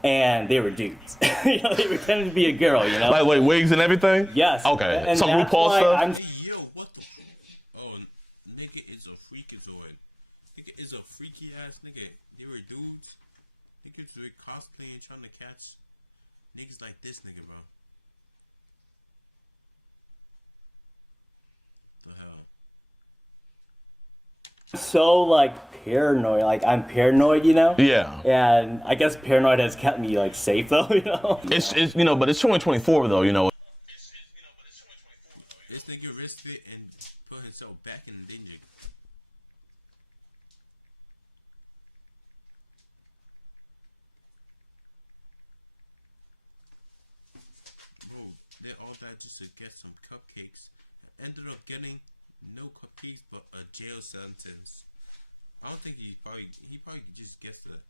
and they were dudes. You know, they pretended to be a girl. You know, like wait, wigs and everything. Yes. Okay. And Some RuPaul stuff. Hey yo, what the? Oh, nigga is a freakazoid. Nigga is a freaky ass nigga. They were dudes. Niggas were cosplaying trying to catch niggas like this nigga, bro. The hell. So like paranoid, like I'm paranoid, you know. Yeah. And I guess paranoid has kept me like safe though, you know. It's you know, but it's 2024 though, you know. This nigga risked it and put himself back in danger. Bro, did all that just to get some cupcakes. Ended up getting no cupcakes but a jail sentence. I don't think he probably just guessed that.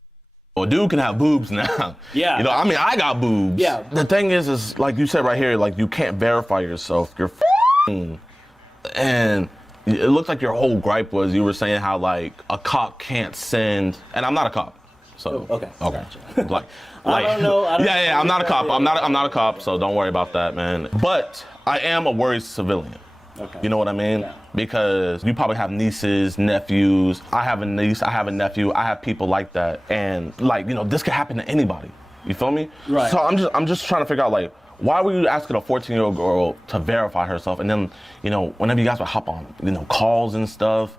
Well, dude can have boobs now. Yeah. You know, I mean, I got boobs. Yeah. The thing is like you said right here, like you can't verify yourself. You're and it looks like your whole gripe was you were saying how like a cop can't send, and I'm not a cop. So okay. Like I don't know. Yeah, I'm not a cop. I'm not a cop, so don't worry about that, man. But I am a worried civilian. Okay. You know what I mean? Yeah. Because you probably have nieces, nephews. I have a niece, I have a nephew, I have people like that. And like, you know, this could happen to anybody. You feel me? Right. So I'm just trying to figure out like, why were you asking a 14-year-old girl to verify herself? And then, you know, whenever you guys would hop on, you know, calls and stuff,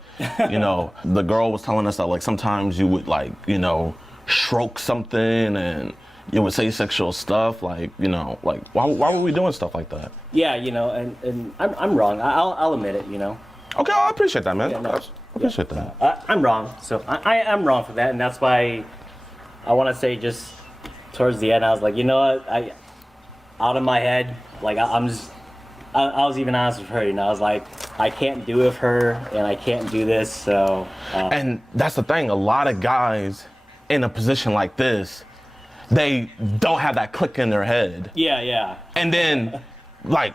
you know, the girl was telling us that like sometimes you would like, you know, stroke something and you would say sexual stuff, like, you know, like why were we doing stuff like that? Yeah, you know, and I'm wrong. I'll admit it, you know. Okay, I appreciate that, man. Yeah, no, I appreciate that. I'm wrong, so I am wrong for that, and that's why I want to say just towards the end, I was like, you know what, out of my head, like I was even honest with her, you know, I was like, I can't do it with her, and I can't do this, so. And that's the thing, a lot of guys in a position like this, they don't have that click in their head. Yeah. And then, like,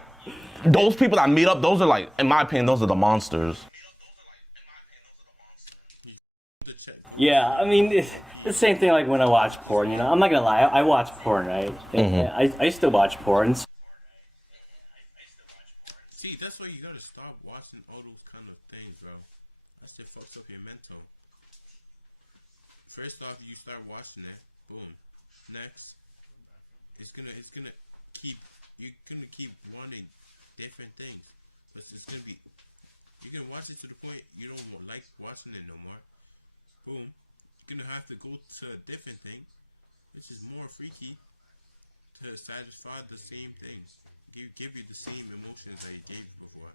those people that meet up, those are like, in my opinion, those are the monsters. Yeah, I mean, it's the same thing like when I watch porn, you know? I'm not gonna lie, I watch porn, right? And I still watch porn. See, that's why you gotta stop watching all those kind of things, bro. That shit fucks up your mental. First off, you start watching it, boom. Next, you're gonna keep wanting different things. But it's gonna be, you're gonna watch it to the point you don't like watching it no more. Boom. You're gonna have to go to a different thing, which is more freaky, to satisfy the same things. Give you the same emotions that you gave before.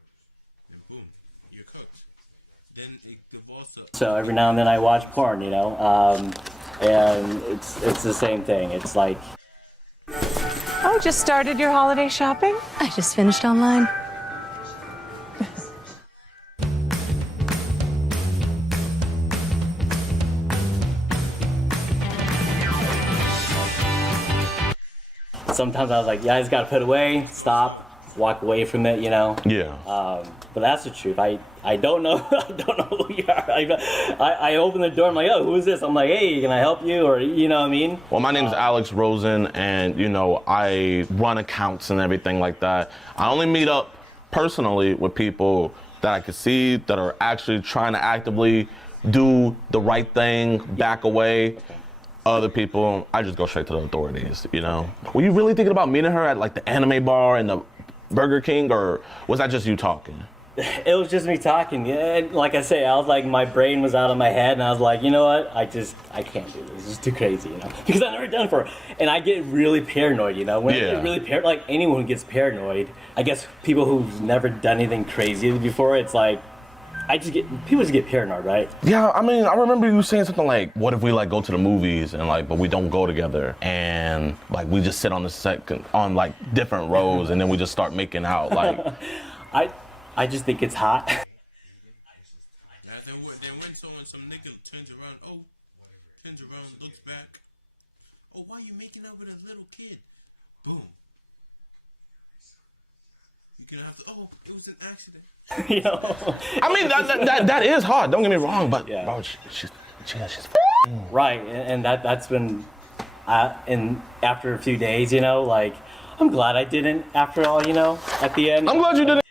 And boom, you're cooked. Then it devolves up. So every now and then I watch porn, you know, and it's the same thing. It's like. Oh, just started your holiday shopping? I just finished online. Sometimes I was like, yeah, I just gotta put away, stop, walk away from it, you know. Yeah. But that's the truth. I don't know. I don't know who you are. I open the door. I'm like, oh, who is this? I'm like, hey, can I help you? Or you know what I mean? Well, my name is Alex Rosen, and you know, I run accounts and everything like that. I only meet up personally with people that I could see that are actually trying to actively do the right thing, back away. Other people, I just go straight to the authorities, you know? Were you really thinking about meeting her at like the anime bar and the Burger King, or was that just you talking? It was just me talking. Yeah, and like I say, I was like, my brain was out of my head, and I was like, you know what? I can't do this. It's too crazy, you know? Because I've never done it before. And I get really paranoid, you know? When I get really paranoid, like anyone gets paranoid. I guess people who've never done anything crazy before, it's like, people just get paranoid, right? Yeah, I mean, I remember you saying something like, what if we like go to the movies and like, but we don't go together, and like we just sit on the second, on like different rows, and then we just start making out, like. I just think it's hot. Then when some nigga turns around, looks back. Oh, why you making out with a little kid? Boom. You're gonna have to. Oh, it was an accident. You know? I mean, that is hard. Don't get me wrong, but bro, she's right, and that's been, and after a few days, you know, like I'm glad I didn't. After all, you know, at the end. I'm glad you didn't.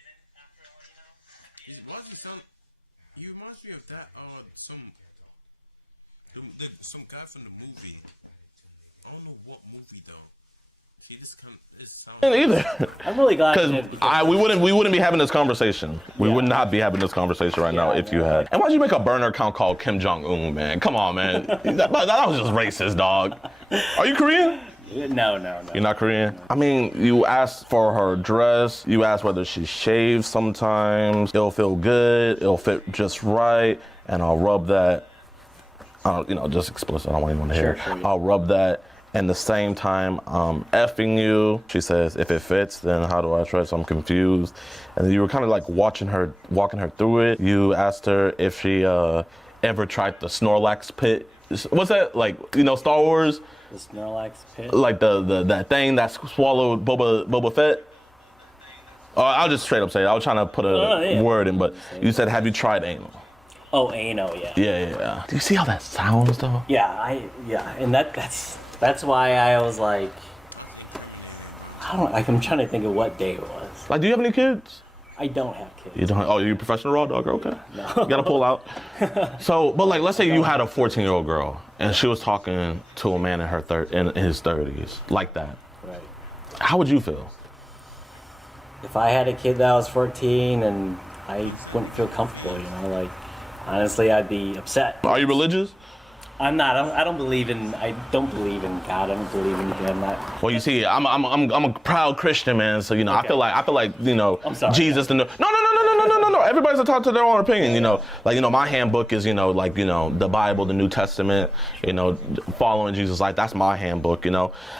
He reminds me of that some guy from the movie. I don't know what movie though. See, this sounds. Either. I'm really glad because we wouldn't be having this conversation. We would not be having this conversation right now if you had. And why'd you make a burner account called Kim Jong-un, man? Come on, man. that was just racist, dog. Are you Korean? No. You're not Korean? I mean, you asked for her dress. You asked whether she shaves sometimes. It'll feel good. It'll fit just right. And I'll rub that. Just explicit. I don't even want to hear. Sure, I'll rub that. And the same time, effing you. She says, if it fits, then how do I try? So I'm confused. And then you were kind of like walking her through it. You asked her if she ever tried the Snorlax pit. What's that? Like, Star Wars? The Snorlax pit? Like that thing that swallowed Boba Fett? I'll just straight up say it. I was trying to put a word in, but you said, have you tried anal? Oh, anal, yeah. Yeah. Do you see how that sounds, though? Yeah, and that's why I was like, that's incriminating, bro. I'm trying to think of what day it was. Like, do you have any kids? I don't have kids. You don't? Oh, you're a professional raw dogger? Okay. No. You gotta pull out. So, but like, let's say you had a 14-year-old girl, and she was talking to a man in his 30s, like that. Right. How would you feel? If I had a kid that was 14 and I wouldn't feel comfortable, like, honestly, I'd be upset. Are you religious? I'm not. I don't believe in God. I don't believe in anything. I'm not. Well, you see, I'm a proud Christian, man. So I feel like I'm sorry, Jesus. No. Everybody's entitled to their own opinion. My handbook is the Bible, the New Testament. Following Jesus' life. That's my handbook.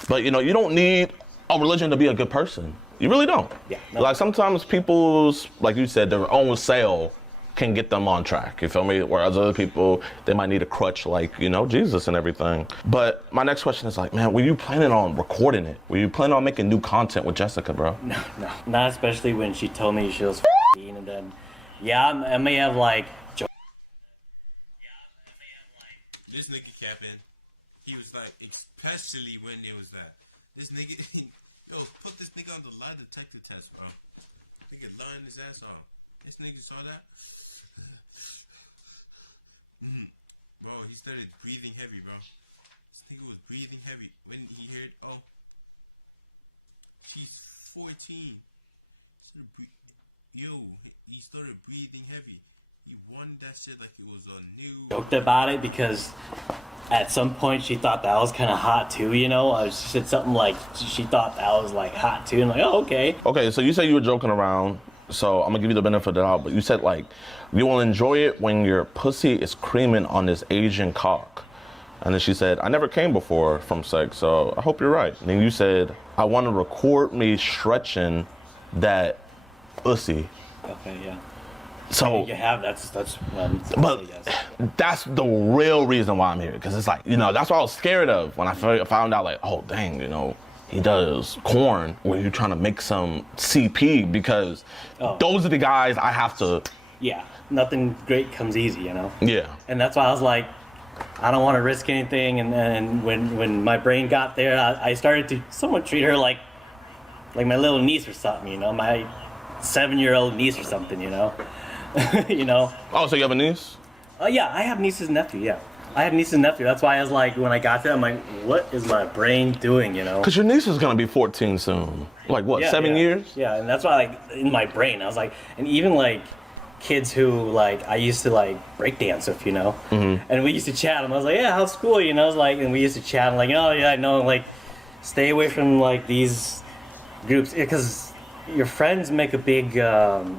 But you don't need a religion to be a good person. You really don't. Yeah. No. Like sometimes people's, like you said, their own sale can get them on track, you feel me? Whereas other people, they might need a crutch like, Jesus and everything. But my next question is like, man, were you planning on recording it? Were you planning on making new content with Jessica, bro? No. Not especially when she told me she was 14 and then, I may have like... This nigga capping. He was like, especially when there was that. This nigga, yo, put this nigga on the lie detector test, bro. Nigga lying his ass off. This nigga saw that? Bro, he started breathing heavy, bro. This nigga was breathing heavy when he heard, oh, she's 14. He started breathing heavy. He won that shit like it was a new. Joked about it because at some point she thought that was kind of hot too, She said something like she thought that was like hot too, and like, oh, okay. Okay, so you say you were joking around. So I'm gonna give you the benefit of the doubt, but you said like, you will enjoy it when your pussy is creaming on this Asian cock. And then she said, I never came before from sex, so I hope you're right. And then you said, I want to record me stretching that pussy. Okay, yeah. So you have that's but that's the real reason why I'm here, because it's like, that's what I was scared of when I found out like, oh dang, he does corn where you're trying to make some CP, because those are the guys I have to. Yeah, nothing great comes easy, Yeah. And that's why I was like, I don't want to risk anything. And then when my brain got there, I started to somewhat treat her like my little niece or something, my 7-year-old niece or something, You know. Oh, so you have a niece? Yeah, I have nieces and nephew. Yeah, I have nieces and nephew. That's why I was like, when I got there, I'm like, what is my brain doing? You know. Because your niece is gonna be 14 soon. Like what? Yeah, 7 years? Yeah, and that's why like in my brain, I was like, and even like kids who like I used to like break dance with, you know, and we used to chat. And I was like, yeah, how's school? You know, I was like, and we used to chat. I'm like, oh yeah, I know. Like, stay away from like these groups because your friends make a big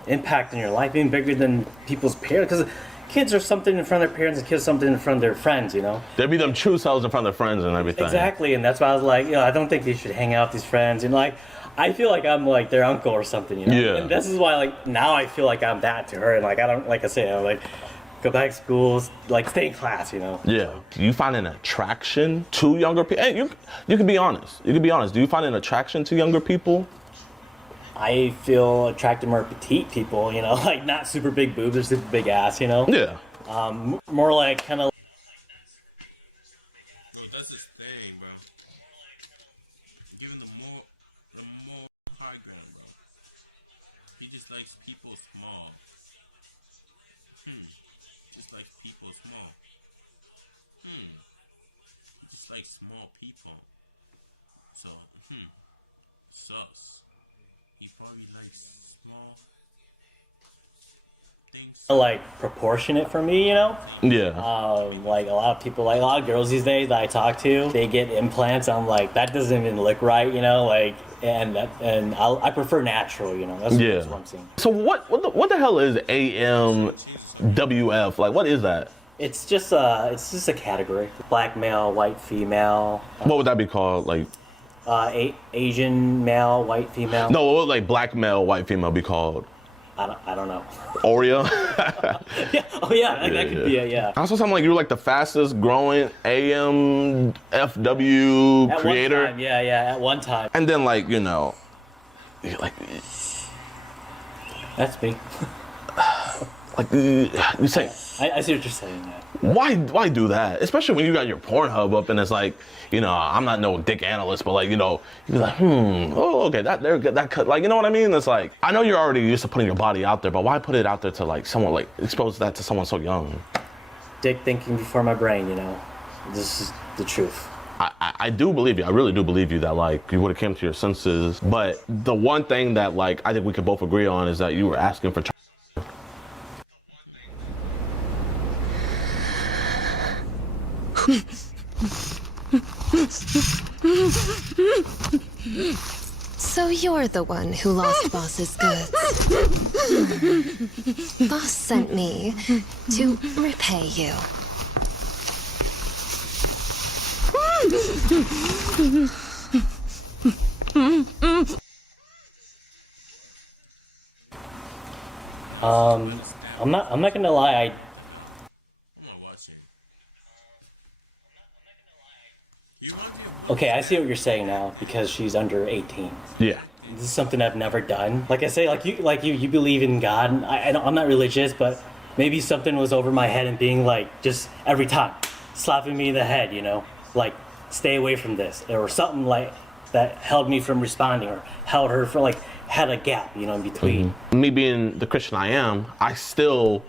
impact in your life, even bigger than people's parents. Because kids are something in front of their parents, and kids are something in front of their friends. You know, They'll be them true selves in front of their friends and everything. Exactly, and that's why I was like, I don't think they should hang out with these friends. And like, I feel like I'm like their uncle or something. You know. Yeah. And this is why like now I feel like I'm that to her, and like I don't like I say I'm like. Go back to school, like stay in class, you know. Yeah. Do you find an attraction to younger people? Hey, you can be honest. You can be honest. Do you find an attraction to younger people? I feel attracted to more petite people, you know, like not super big boobs or super big ass, you know. Yeah. More like kind of. Bro, that's his thing, bro. Giving the more high ground, bro. He just likes people small. Just likes people small. He just likes small people. So, sus. He probably likes small things. Like proportionate for me, you know. Yeah. Like a lot of people, like a lot of girls these days that I talk to, they get implants. I'm like, that doesn't even look right, you know. Like, I prefer natural, you know. That's what I'm saying. So what the hell is AMWF? Like, what is that? It's just a category. Black male, white female. What would that be called? Like Asian male, white female. No, what would like black male, white female be called? I don't know. Oreo? Yeah. Oh yeah, that could be it. Yeah. I saw something like you were like the fastest growing AMFW At creator. One time, yeah, at one time. And then like like that's me. Like you say. I see what you're saying. Yeah. Why do that? Especially when you got your Pornhub up and it's like, I'm not no dick analyst, but like, you're like, okay, that cut, like, you know what I mean? It's like, I know you're already used to putting your body out there, but why put it out there to like someone, like expose that to someone so young? Dick thinking before my brain, you know. This is the truth. I do believe you. I really do believe you that like you would have came to your senses. But the one thing that like I think we could both agree on is that you were asking for. So you're the one who lost Boss's goods. Boss sent me to repay you. I'm not gonna lie. I'm not watching. Okay, I see what you're saying now because she's under 18. Yeah. This is something I've never done. Like I say, you believe in God. I'm not religious, but maybe something was over my head and being like just every time slapping me in the head, you know, like stay away from this or something like that held me from responding or held her for like had a gap, you know, in between. Me being the Christian I am, I still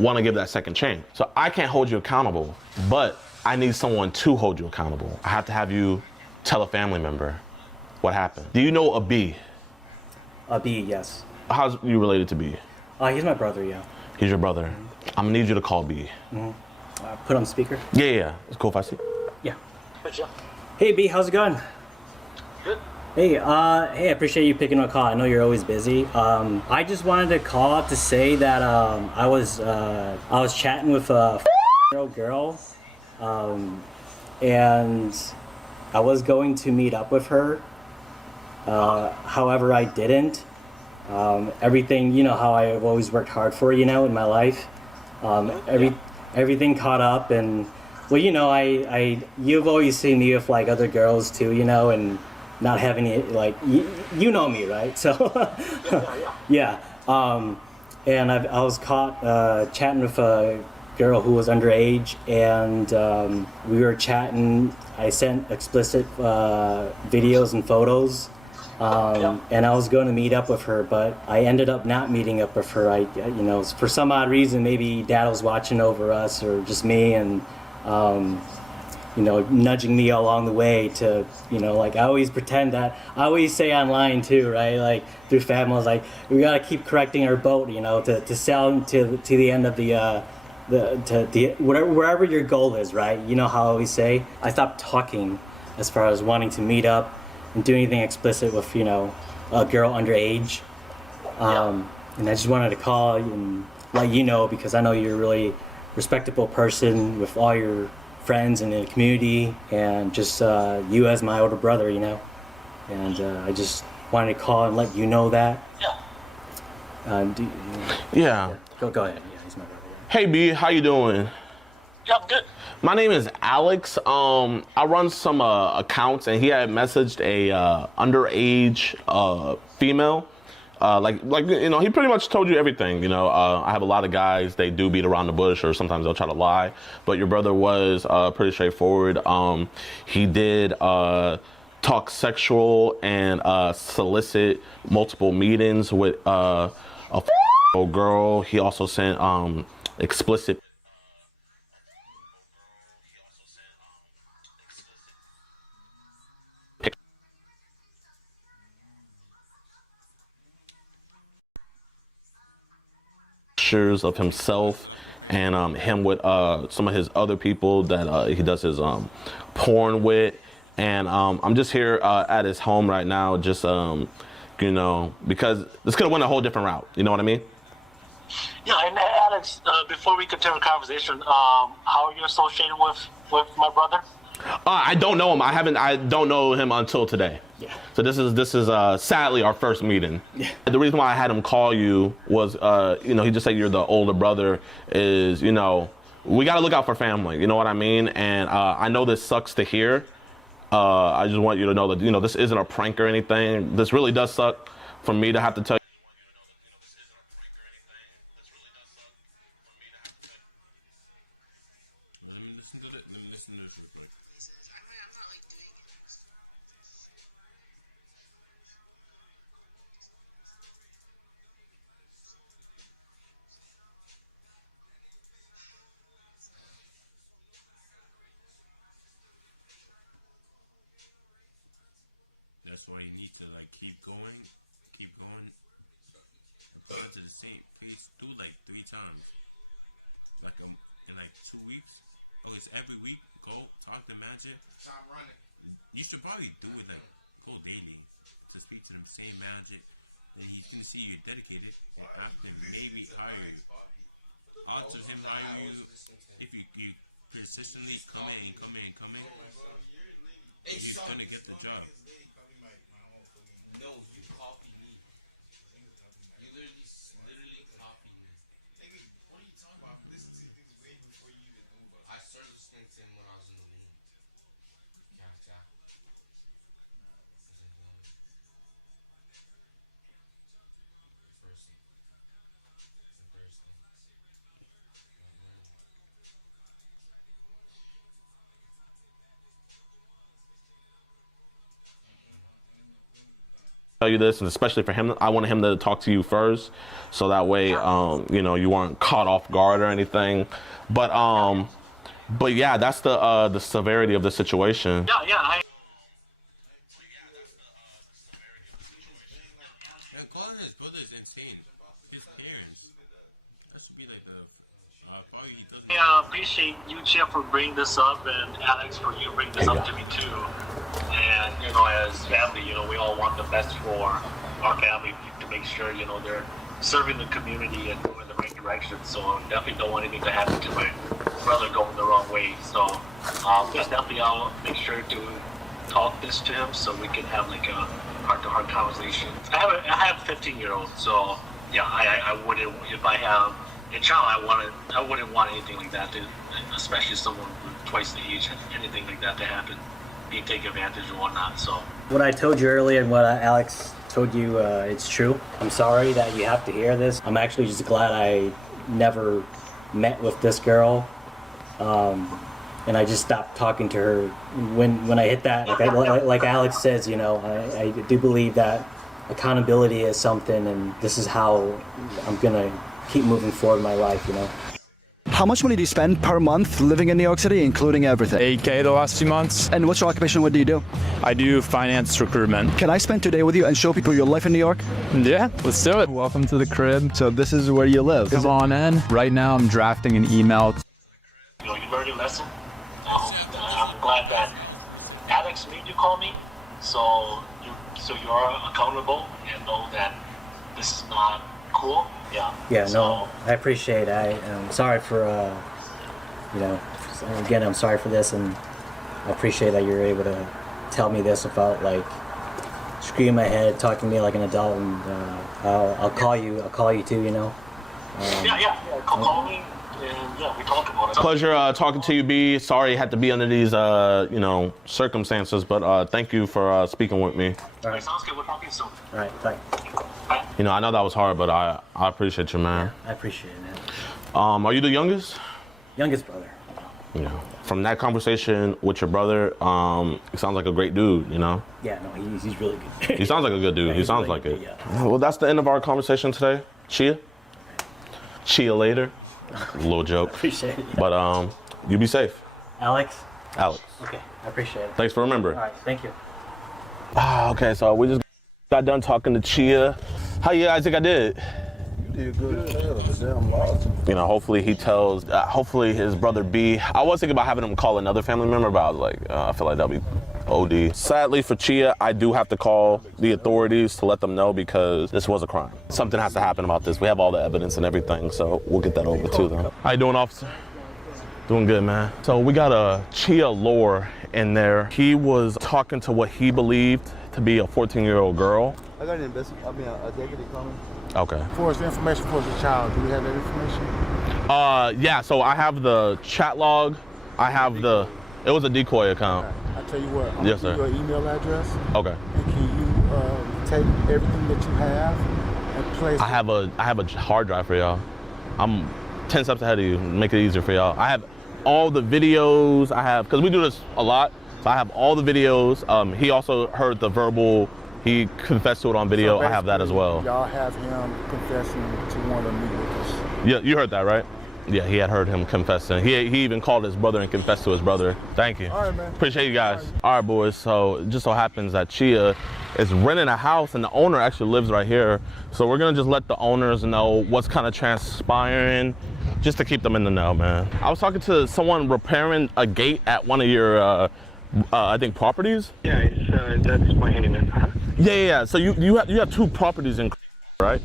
want to give that second chance. So I can't hold you accountable, but I need someone to hold you accountable. I have to have you tell a family member what happened. Do you know a B? A B, yes. How's you related to B? He's my brother, yeah. He's your brother. I'm gonna need you to call B. Put on speaker? Yeah. It's cool if I see. Yeah. Hey B, how's it going? Good. Hey, I appreciate you picking up a call. I know you're always busy. I just wanted to call up to say that I was chatting with a girl. And I was going to meet up with her. However, I didn't. Everything, you know how I've always worked hard for, you know, in my life. Everything caught up and, well, you know, you've always seen me with like other girls too, you know, and not having it, like, you know me, right? So, yeah. And I was caught chatting with a girl who was underage, and we were chatting. I sent explicit videos and photos And I was going to meet up with her, but I ended up not meeting up with her. For some odd reason, maybe Dad was watching over us, or just me, and nudging me along the way to, like I always pretend that, I always say online too, right? Like through family, I was like, we gotta keep correcting our boat, to sail to the end of wherever your goal is, right? You know how I always say, I stopped talking as far as wanting to meet up and do anything explicit with, a girl underage. And I just wanted to call and let you know, because I know you're a really respectable person with all your friends in the community, and just you as my older brother, and I just wanted to call and let you know that. Yeah. Go ahead. Yeah, he's my brother. Hey B, how you doing? Yeah, I'm good. My name is Alex. I run some accounts, and he had messaged a underage female. He pretty much told you everything. I have a lot of guys, they do beat around the bush, or sometimes they'll try to lie. But your brother was pretty straightforward. He did talk sexual and solicit multiple meetings with a girl. He also sent explicit pictures of himself and him with some of his other people that he does his porn with. And I'm just here at his home right now, just because this could have went a whole different route. You know what I mean? Yeah, and Alex, before we continue the conversation, how are you associated with my brother? I don't know him. I don't know him until today. Yeah. So this is sadly our first meeting. Yeah. The reason why I had him call you was, he just said you're the older brother. Is we got to look out for family. You know what I mean? And I know this sucks to hear. I just want you to know that this isn't a prank or anything. This really does suck for me to have to tell you. Let me listen to this real quick. That's why you need to keep going, apply to the same place, do 3 times, in 2 weeks. Oh, it's every week. Go talk to manager. Stop running. You should probably do it go daily to speak to the same manager. Then he's gonna see you're dedicated, and after maybe hire you. Odds of him hire you, if you persistently come in, you're gonna get the job. No, you copy me. You literally copy me. What are you talking about? Listen to things way before you even move up. I started listening to him when I was in the womb. You can't tell. Tell you this, and especially for him, I wanted him to talk to you first, so that way you weren't caught off guard or anything. But yeah, that's the severity of the situation. Yeah. And calling his brother is insane. His parents, that should be the probably he doesn't. Yeah, I appreciate you, Chip, for bringing this up, and Alex, for you bringing this up to me too. And as family, we all want the best for our family, to make sure they're serving the community and going in the right direction. So definitely don't want anything to happen to my brother going the wrong way. So just definitely I'll make sure to talk this to him so we can have a heart-to-heart conversation. I have a 15-year-old, so yeah, I wouldn't, if I have a child, I wouldn't want anything like that to, especially someone twice the age, anything like that to happen, being taken advantage or whatnot. So What I told you earlier and what Alex told you, it's true. I'm sorry that you have to hear this. I'm actually just glad I never met with this girl. and I just stopped talking to her. When I hit that, like Alex says, you know, I do believe that accountability is something, and this is how I'm gonna keep moving forward in my life, you know. How much money do you spend per month living in New York City, including everything? $8K the last 2 months. And what's your occupation? What do you do? I do finance recruitment. Can I spend today with you and show people your life in New York? Yeah, let's do it. Welcome to the crib. So this is where you live? Come on in. Right now I'm drafting an email. You know, you learned your lesson. Oh shit, I thought this was the guy's house for a second. Alex made you call me, so you are accountable and know that this is not cool. Yeah. Yeah, no, I appreciate it. I'm sorry for, you know, again, I'm sorry for this, and I appreciate that you're able to tell me this without, like, screaming my head, talking to me like an adult, and I'll call you too, you know. Yeah. Call me, and yeah, we talk about it. Pleasure talking to you, B. Sorry you had to be under these, you know, circumstances, but thank you for speaking with me. All right, sounds good. We're talking soon. All right, bye. You know, I know that was hard, but I appreciate you, man. I appreciate it, man. Are you the youngest? Youngest brother. You know, from that conversation with your brother, he sounds like a great dude, you know? Yeah, no, he's really good. He sounds like a good dude. Yeah, he sounds really like good, it. yeah. Well, that's the end of our conversation today. Chia? Chia later. A little joke. Appreciate it. But you be safe. Alex? Alex. Okay, I appreciate it. Thanks for remembering. All right, thank you. Okay, so we just got done talking to Chia. How you guys think I did? You did good. You know, hopefully he tells, hopefully his brother B. I was thinking about having him call another family member, but I was like, I feel like that'd be OD. Sadly for Chia, I do have to call the authorities to let them know because this was a crime. Something has to happen about this. We have all the evidence and everything, so we'll get that over to them. How you doing, officer? Doing good, man. So we got a Chia Lore in there. He was talking to what he believed to be a 14-year-old girl. I got an investigation. I mean, a deputy coming. Okay. For the information for the child, do we have that information? Yeah, so I have the chat log. I have it was a decoy account. I tell you what, Yes, sir. I'll give you an email address. Okay. And can you take everything that you have and place I have a hard drive for y'all. I'm 10 steps ahead of you. Make it easier for y'all. I have all the videos. I have, because we do this a lot, so I have all the videos. He also heard the verbal. He confessed to it on video. So I have that as well. Y'all have him confessing to one of the meet with us. Yeah, you heard that, right? Yeah, he had heard him confessing. He even called his brother and confessed to his brother. Thank you. All right, man. Appreciate you guys. All right, boys. So it just so happens that Chia is renting a house and the owner actually lives right here. So we're gonna just let the owners know what's kind of transpiring, just to keep them in the know, man. I was talking to someone repairing a gate at one of your, I think, properties. Yeah, it's, that's my handyman. Yeah. So you have two properties in, right?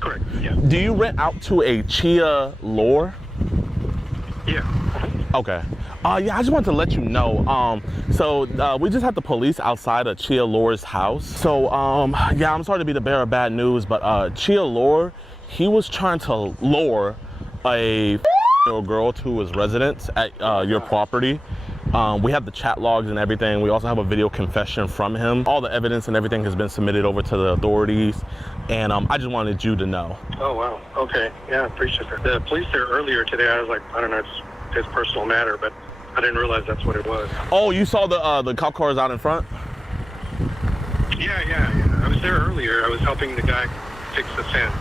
Correct. Yeah. Do you rent out to a Chia Lore? Yeah. Okay. Yeah, I just wanted to let you know. So we just had the police outside of Chia Lore's house. So yeah, I'm sorry to be the bearer of bad news, but Chia Lore, he was trying to lure a girl to his residence at your property. We have the chat logs and everything. We also have a video confession from him. All the evidence and everything has been submitted over to the authorities. And I just wanted you to know. Oh, wow. Okay. Yeah, I appreciate that. The police there earlier today, I was like, I don't know, it's his personal matter, but I didn't realize that's what it was. Oh, you saw the cop cars out in front? Yeah. I was there earlier. I was helping the guy fix the fence.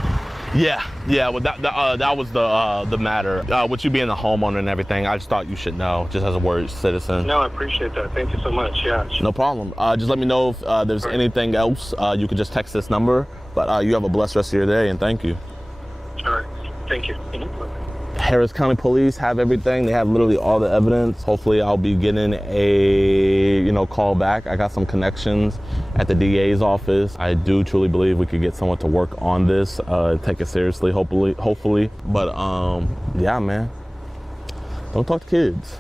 Yeah. Well, that was the matter. With you being the homeowner and everything, I just thought you should know, just as a word citizen. No, I appreciate that. Thank you so much. Yeah. No problem. Just let me know if there's anything else. You can just text this number. But you have a blessed rest of your day, and thank you. All right. Thank you. Harris County Police have everything. They have literally all the evidence. Hopefully I'll be getting a call back. I got some connections at the DA's office. I do truly believe we could get someone to work on this, take it seriously, hopefully. But yeah, man, don't talk to kids.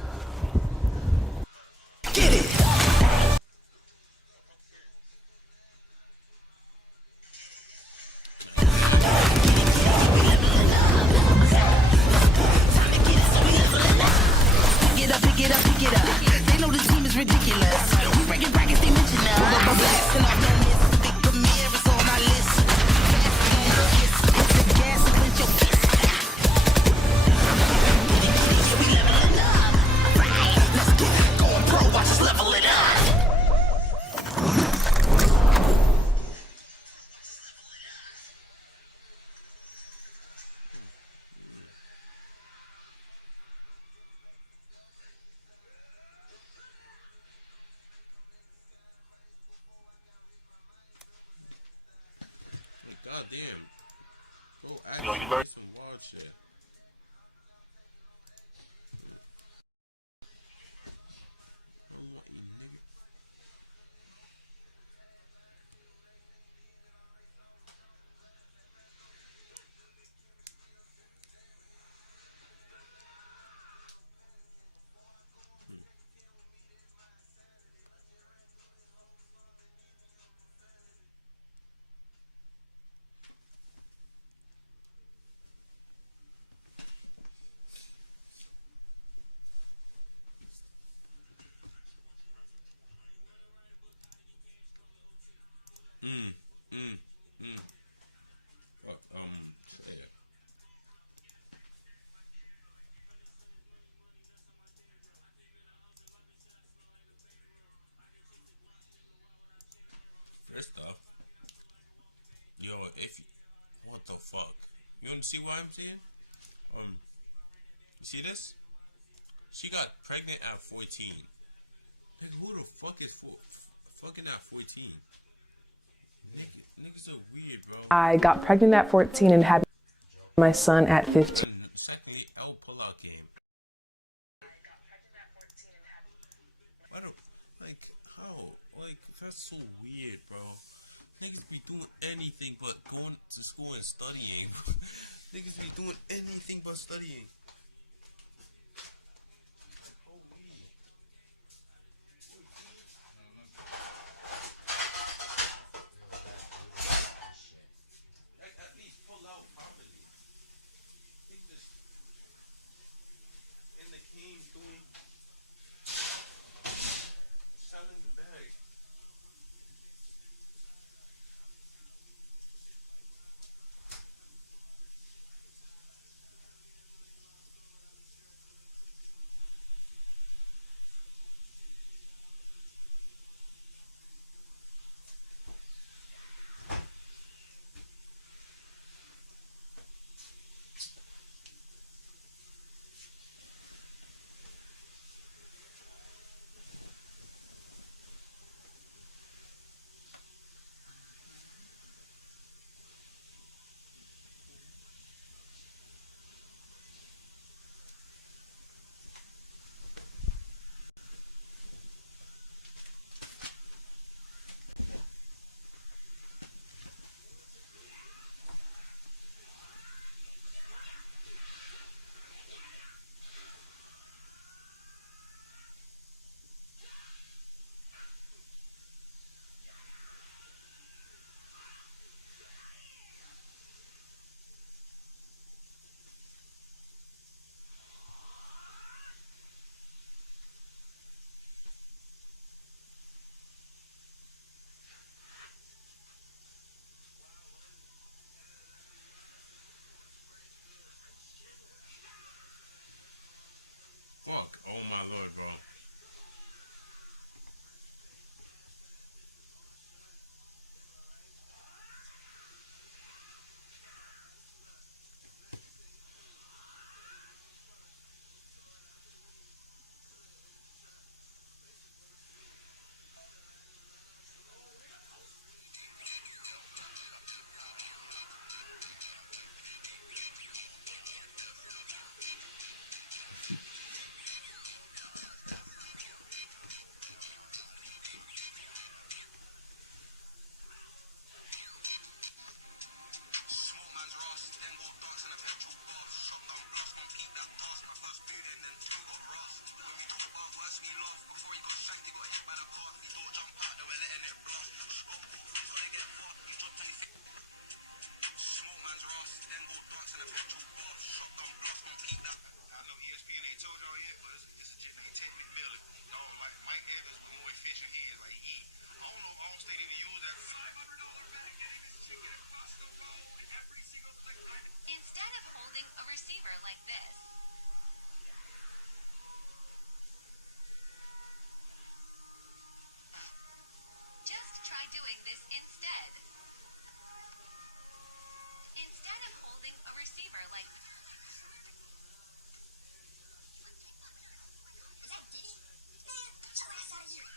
God damn. Bro, actually play some wild shit. I don't want you, nigga. Mm, mm, mm. Fuck, yeah. First off, yo, if you, what the fuck? You wanna see what I'm seeing? You see this? She got pregnant at 14. Nigga, who the fuck is fucking at 14? Niggas are weird, bro. I got pregnant at 14 and had my son at 15. And secondly, El Pullout game. Why do, like, how? Like, that's so weird, bro. Niggas be doing anything but going to school and studying. Niggas be doing anything but studying. At least pull out properly. Niggas just in the cane doing selling the bag. Fuck. Oh my lord, bro. Instead of holding a receiver like this, just try doing this instead. Instead of holding a receiver like this. Is that Diddy? Man, get your ass out of here.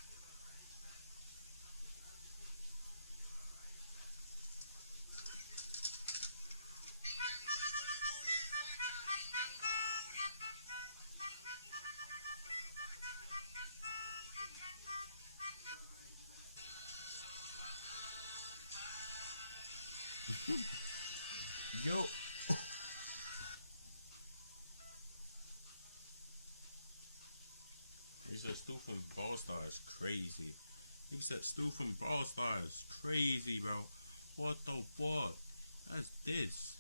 Yo. He said Stu from Brawl Stars crazy. He said Stu from Brawl Stars crazy, bro. What the fuck? That's this.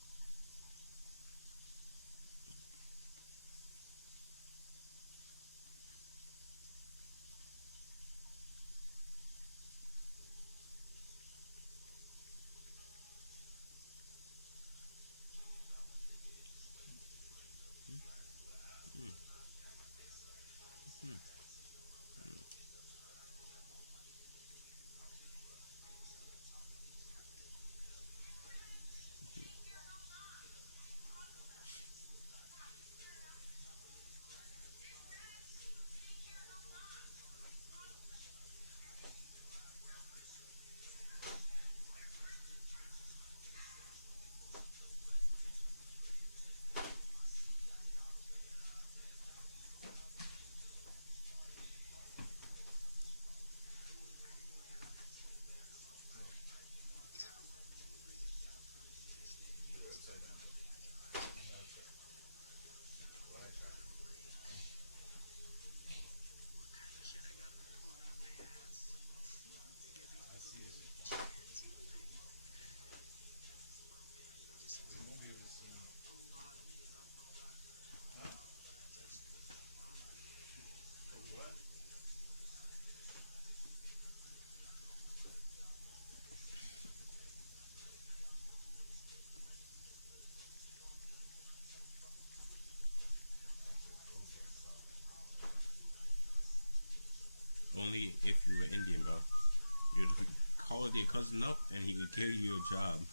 Only if you were Indian, bro. You'd call your cousin up and he would give you a job.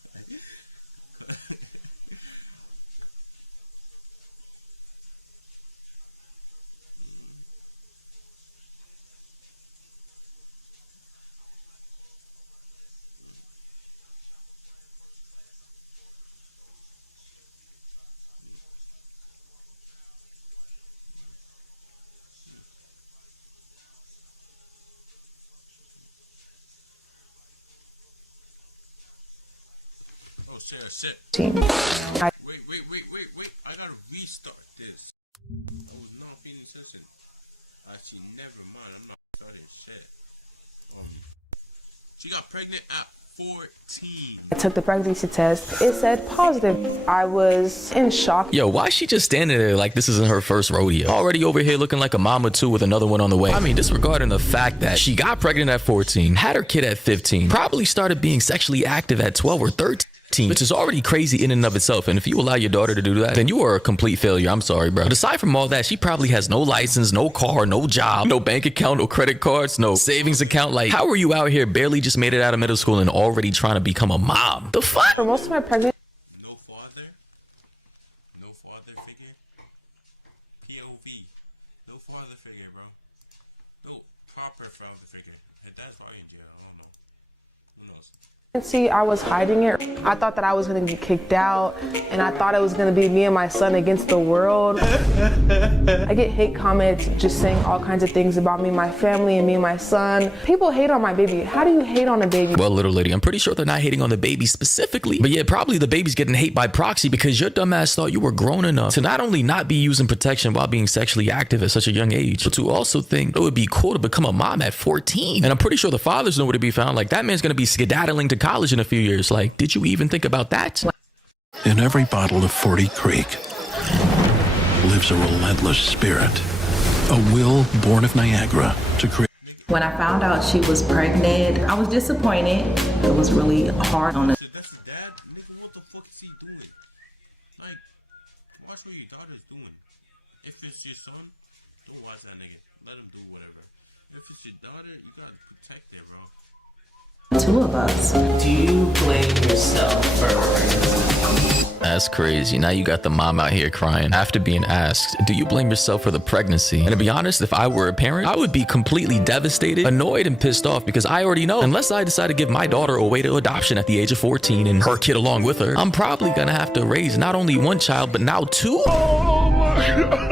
Oh shit, shit. Wait. I gotta restart this. I was not paying attention. Actually, never mind. I'm not starting shit. She got pregnant at 14. I took the pregnancy test. It said positive. I was in shock. Yo, why is she just standing there like this isn't her first rodeo? Already over here looking like a mama too with another one on the way. I mean, disregarding the fact that she got pregnant at 14, had her kid at 15, probably started being sexually active at 12 or 13. Which is already crazy in and of itself, and if you allow your daughter to do that, then you are a complete failure. I'm sorry, bro. But aside from all that, she probably has no license, no car, no job, no bank account, no credit cards, no savings account. Like, how are you out here barely just made it out of middle school and already trying to become a mom? The fuck? For most of my pregnancy, no father figure. POV, no father figure, bro. No proper father figure. Her dad's probably in jail. I don't know. Who knows? I was hiding it. I thought that I was going to get kicked out, and I thought it was going to be me and my son against the world. I get hate comments just saying all kinds of things about me, my family, and me and my son. People hate on my baby. How do you hate on a baby? Well, little lady, I'm pretty sure they're not hating on the baby specifically, but yeah, probably the baby's getting hate by proxy because your dumbass thought you were grown enough to not only not be using protection while being sexually active at such a young age, but to also think it would be cool to become a mom at 14. And I'm pretty sure the fathers know where to be found. Like, that man's going to be skedaddling to college in a few years. Like, did you even think about that? In every bottle of 40 Creek lives a relentless spirit, a will born of Niagara to create. When I found out she was pregnant, I was disappointed. It was really hard on it. That's his dad? Nigga, what the fuck is he doing? Like, watch what your daughter's doing. If it's your son, don't watch that nigga. Let him do whatever. If it's your daughter, you gotta protect her, bro. Two of us. Do you blame yourself for? That's crazy. Now you got the mom out here crying after being asked, do you blame yourself for the pregnancy? And to be honest, if I were a parent, I would be completely devastated, annoyed, and pissed off because I already know unless I decide to give my daughter away to adoption at the age of 14 and her kid along with her, I'm probably gonna have to raise not only one child, but now two. Oh my God.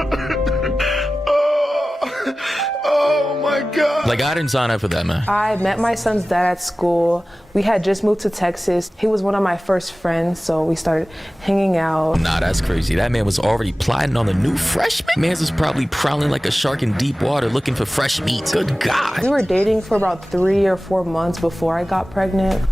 Oh my God. Like, I didn't sign up for that, man. I met my son's dad at school. We had just moved to Texas. He was one of my first friends, so we started hanging out. Nah, that's crazy. That man was already plotting on the new freshman. Mans was probably prowling like a shark in deep water looking for fresh meat. Good God. We were dating for about 3 or 4 months before I got pregnant.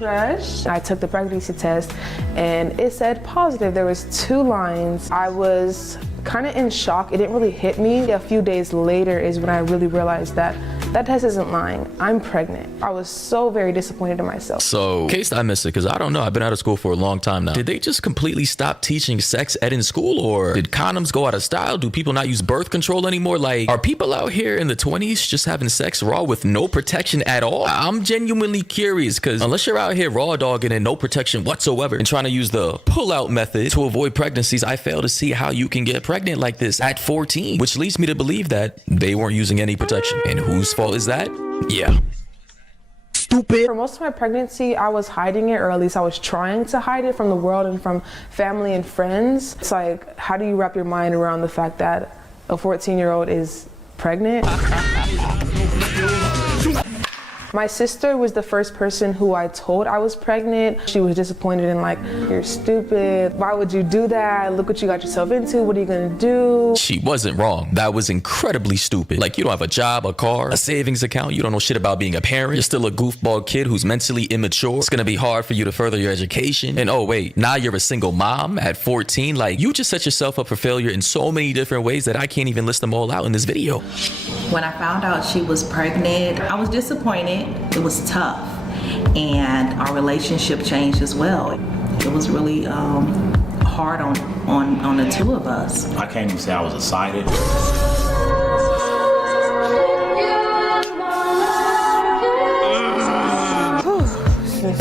I took the pregnancy test and it said positive. There was 2 lines. I was kind of in shock. It didn't really hit me. A few days later is when I really realized that that test isn't lying. I'm pregnant. I was so very disappointed in myself. So, in case I missed it, because I don't know, I've been out of school for a long time now. Did they just completely stop teaching sex ed in school, or did condoms go out of style? Do people not use birth control anymore? Like, are people out here in the 20s just having sex raw with no protection at all? I'm genuinely curious, because unless you're out here raw dogging and no protection whatsoever and trying to use the pull-out method to avoid pregnancies, I fail to see how you can get pregnant like this at 14, which leads me to believe that they weren't using any protection. And whose fault is that? Yeah. Stupid. For most of my pregnancy, I was hiding it, or at least I was trying to hide it from the world and from family and friends. It's like, how do you wrap your mind around the fact that a 14-year-old is pregnant? My sister was the first person who I told I was pregnant. She was disappointed and like, you're stupid. Why would you do that? Look what you got yourself into. What are you gonna do? She wasn't wrong. That was incredibly stupid. Like, you don't have a job, a car, a savings account. You don't know shit about being a parent. You're still a goofball kid who's mentally immature. It's gonna be hard for you to further your education. And oh wait, now you're a single mom at 14. Like, you just set yourself up for failure in so many different ways that I can't even list them all out in this video. When I found out she was pregnant, I was disappointed. It was tough, and our relationship changed as well. It was really hard on the 2 of us. I can't even say I was excited.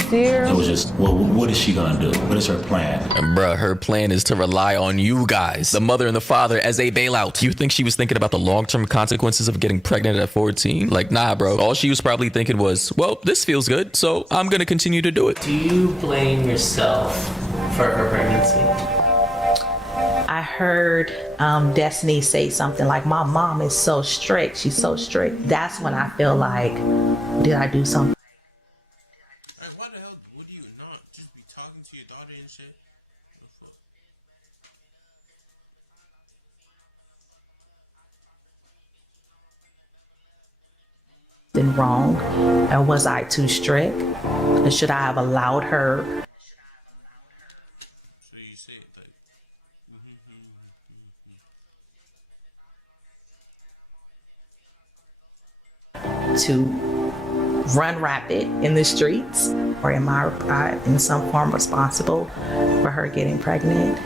It was just, well, what is she gonna do? What is her plan? And bruh, her plan is to rely on you guys, the mother and the father, as a bailout. You think she was thinking about the long-term consequences of getting pregnant at 14? Like, nah, bro. All she was probably thinking was, well, this feels good, so I'm gonna continue to do it. Do you blame yourself for her pregnancy? I heard Destiny say something like, my mom is so strict. She's so strict. That's when I feel like, did I do something? Like, why the hell would you not just be talking to your daughter and shit? What the fuck? Been wrong, and was I too strict? And should I have allowed her? So you say it like, to run rapid in the streets, or am I in some form responsible for her getting pregnant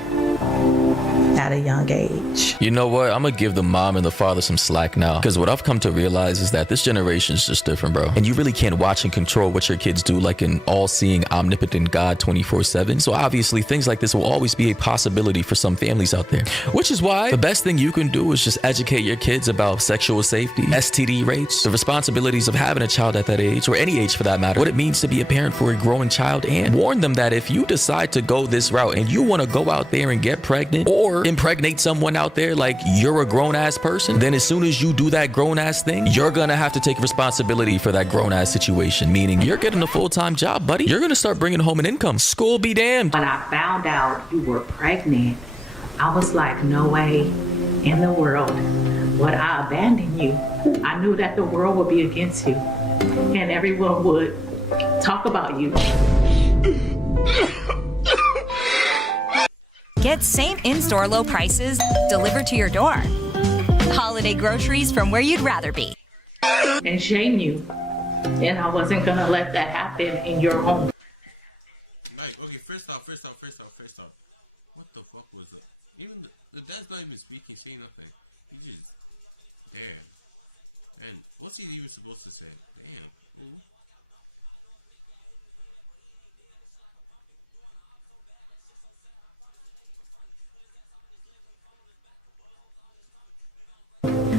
at a young age? You know what? I'm gonna give the mom and the father some slack now, because what I've come to realize is that this generation is just different, bro. And you really can't watch and control what your kids do like an all-seeing, omnipotent God 24/7. So obviously things like this will always be a possibility for some families out there, which is why the best thing you can do is just educate your kids about sexual safety, STD rates, the responsibilities of having a child at that age, or any age for that matter, what it means to be a parent for a growing child, and warn them that if you decide to go this route and you want to go out there and get pregnant or impregnate someone out there like you're a grown-ass person, then as soon as you do that grown-ass thing, you're gonna have to take responsibility for that grown-ass situation, meaning you're getting a full-time job, buddy. You're gonna start bringing home an income. School be damned. When I found out you were pregnant, I was like, no way in the world would I abandon you. I knew that the world would be against you and everyone would talk about you. Get same in-store low prices delivered to your door. Holiday groceries from where you'd rather be. And shame you. And I wasn't gonna let that happen in your home. like, okay, first off. What the fuck was it? Even the dad's not even speaking, saying nothing. He just there. And what's he even supposed to say? Damn. Ooh.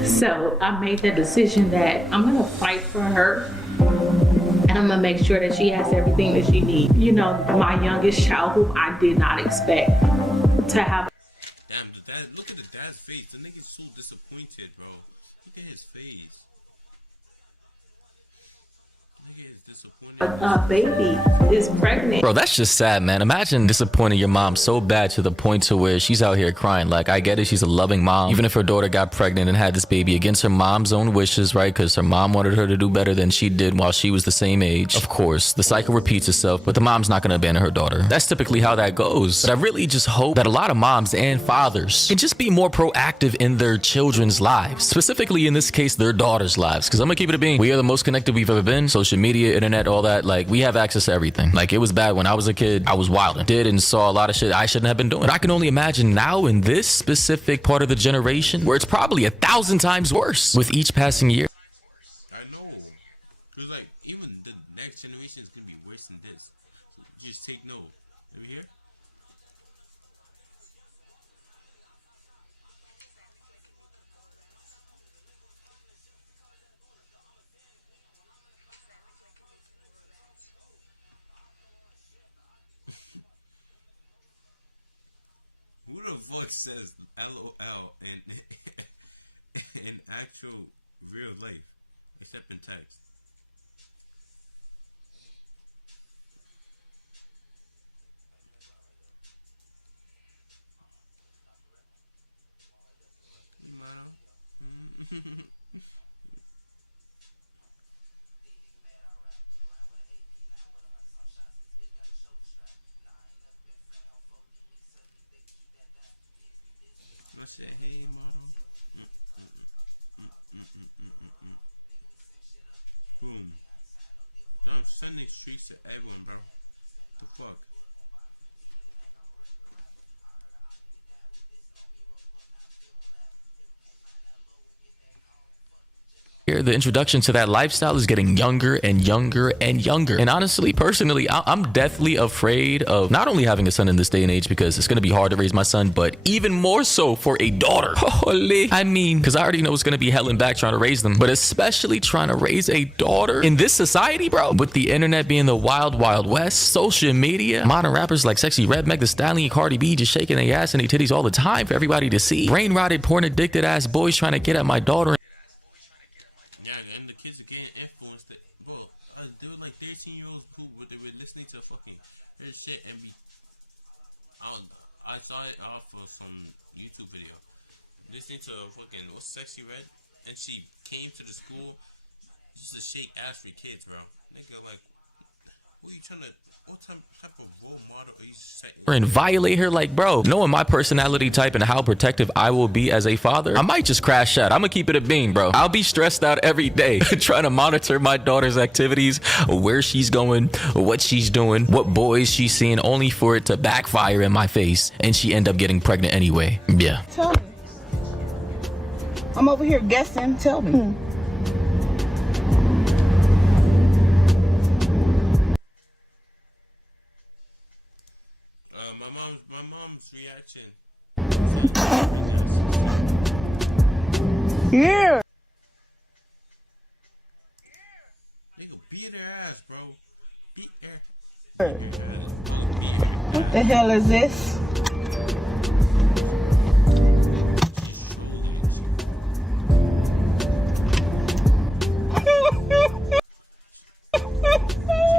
So I made the decision that I'm gonna fight for her, and I'm gonna make sure that she has everything that she needs. You know, my youngest child, who I did not expect to have. Damn, the dad. Look at the dad's face. The nigga's so disappointed, bro. Look at his face. Nigga is disappointed. Baby is pregnant. Bro, that's just sad, man. Imagine disappointing your mom so bad to the point to where she's out here crying. Like, I get it, she's a loving mom. Even if her daughter got pregnant and had this baby against her mom's own wishes, right? Because her mom wanted her to do better than she did while she was the same age. Of course, the cycle repeats itself, but the mom's not gonna abandon her daughter. That's typically how that goes. But I really just hope that a lot of moms and fathers can just be more proactive in their children's lives. Specifically, in this case, their daughters' lives. Because I'm gonna keep it a bean. We are the most connected we've ever been. Social media, internet, all that. Like, we have access to everything. Like, it was bad when I was a kid. I was wilding. Did and saw a lot of shit I shouldn't have been doing. But I can only imagine now in this specific part of the generation where it's probably 1,000 times worse with each passing year. I know. Cause like even the next generation is gonna be worse than this. So just take note. Over here. Who the fuck says LOL in actual real life, except in text? Hey, motto. I said, hey, model. Boom. I'm sending streaks to everyone, bro. The fuck? The introduction to that lifestyle is getting younger and younger and younger. And honestly, personally, I'm deathly afraid of not only having a son in this day and age, because it's going to be hard to raise my son, but even more so for a daughter. Holy. I mean, because I already know it's going to be hell and back trying to raise them, but especially trying to raise a daughter in this society, bro. With the internet being the wild, wild west, social media, modern rappers like Sexy Red, Meg Thee Stallion, Cardi B just shaking their ass and their titties all the time for everybody to see. Brain rotted, porn addicted ass boys trying to get at my daughter. Yeah, and the kids are getting influenced. Bro, there were like 13-year-olds who they were listening to fucking her shit and be. I saw it off of some YouTube video. Listening to a fucking what's Sexy Red, and she came to the school just to shake ass for kids, bro. Nigga, like, who are you trying to? What type of role model are you setting? And violate her? Like, bro, knowing my personality type and how protective I will be as a father, I might just crash out. I'm gonna keep it a bean, bro. I'll be stressed out every day trying to monitor my daughter's activities, where she's going, what she's doing, what boys she's seeing, only for it to backfire in my face and she end up getting pregnant anyway. Yeah. Tell me. I'm over here guessing. Tell me. My mom's reaction. Yeah. Nigga, beat her ass, bro. Beat her ass. Oh, beat her ass. What the hell is this? She's trolling. She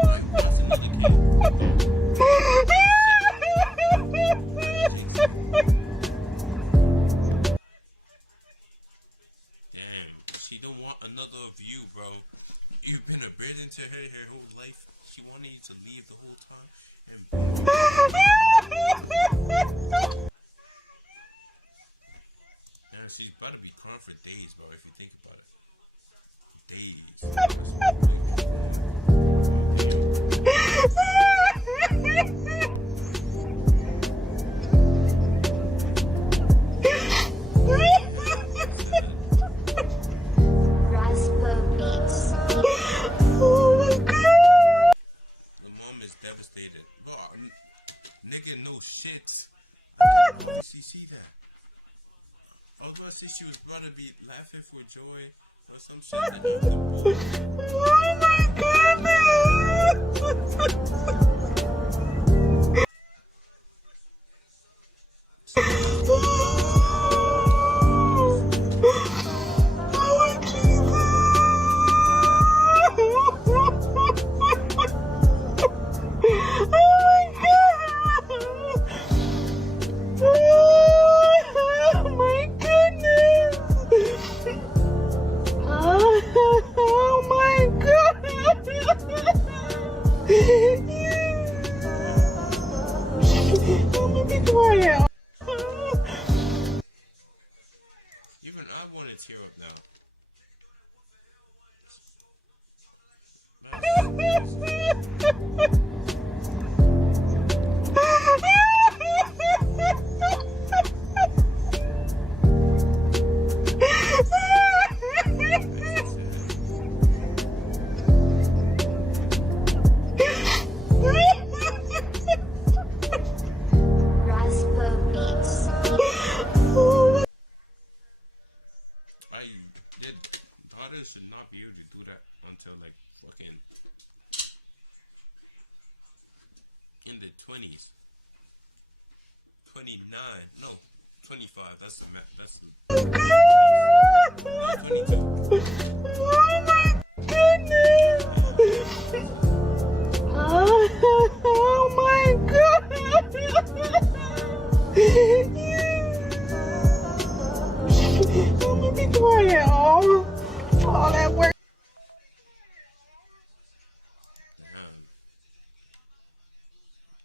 probably wants another kid. Oh, shit. Damn, she don't want another of you, bro. You've been a burden to her whole life. She wanted you to leave the whole time, and boom, you get another one. Yeah, she's about to be calm for days, bro. If you think about it, days. That's what, like, oh, damn. The mom is devastated. Bro, nigga, no shit. I can obviously see that. I was about to say she was about to be laughing for joy or some shit. Oh my goodness. Even I want to tear up now. Their daughters should not be able to do that until like fucking in the 20s. 29, no, 25. That's the math. That's the no 22. Oh my goodness! Oh my goodness! Let me be quiet. All that work.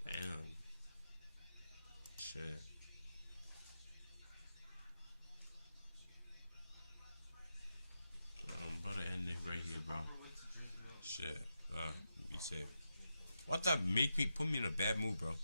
Damn. Shit. I'm about to end it right here, bro. Shit. Be safe. What that put me in a bad mood, bro?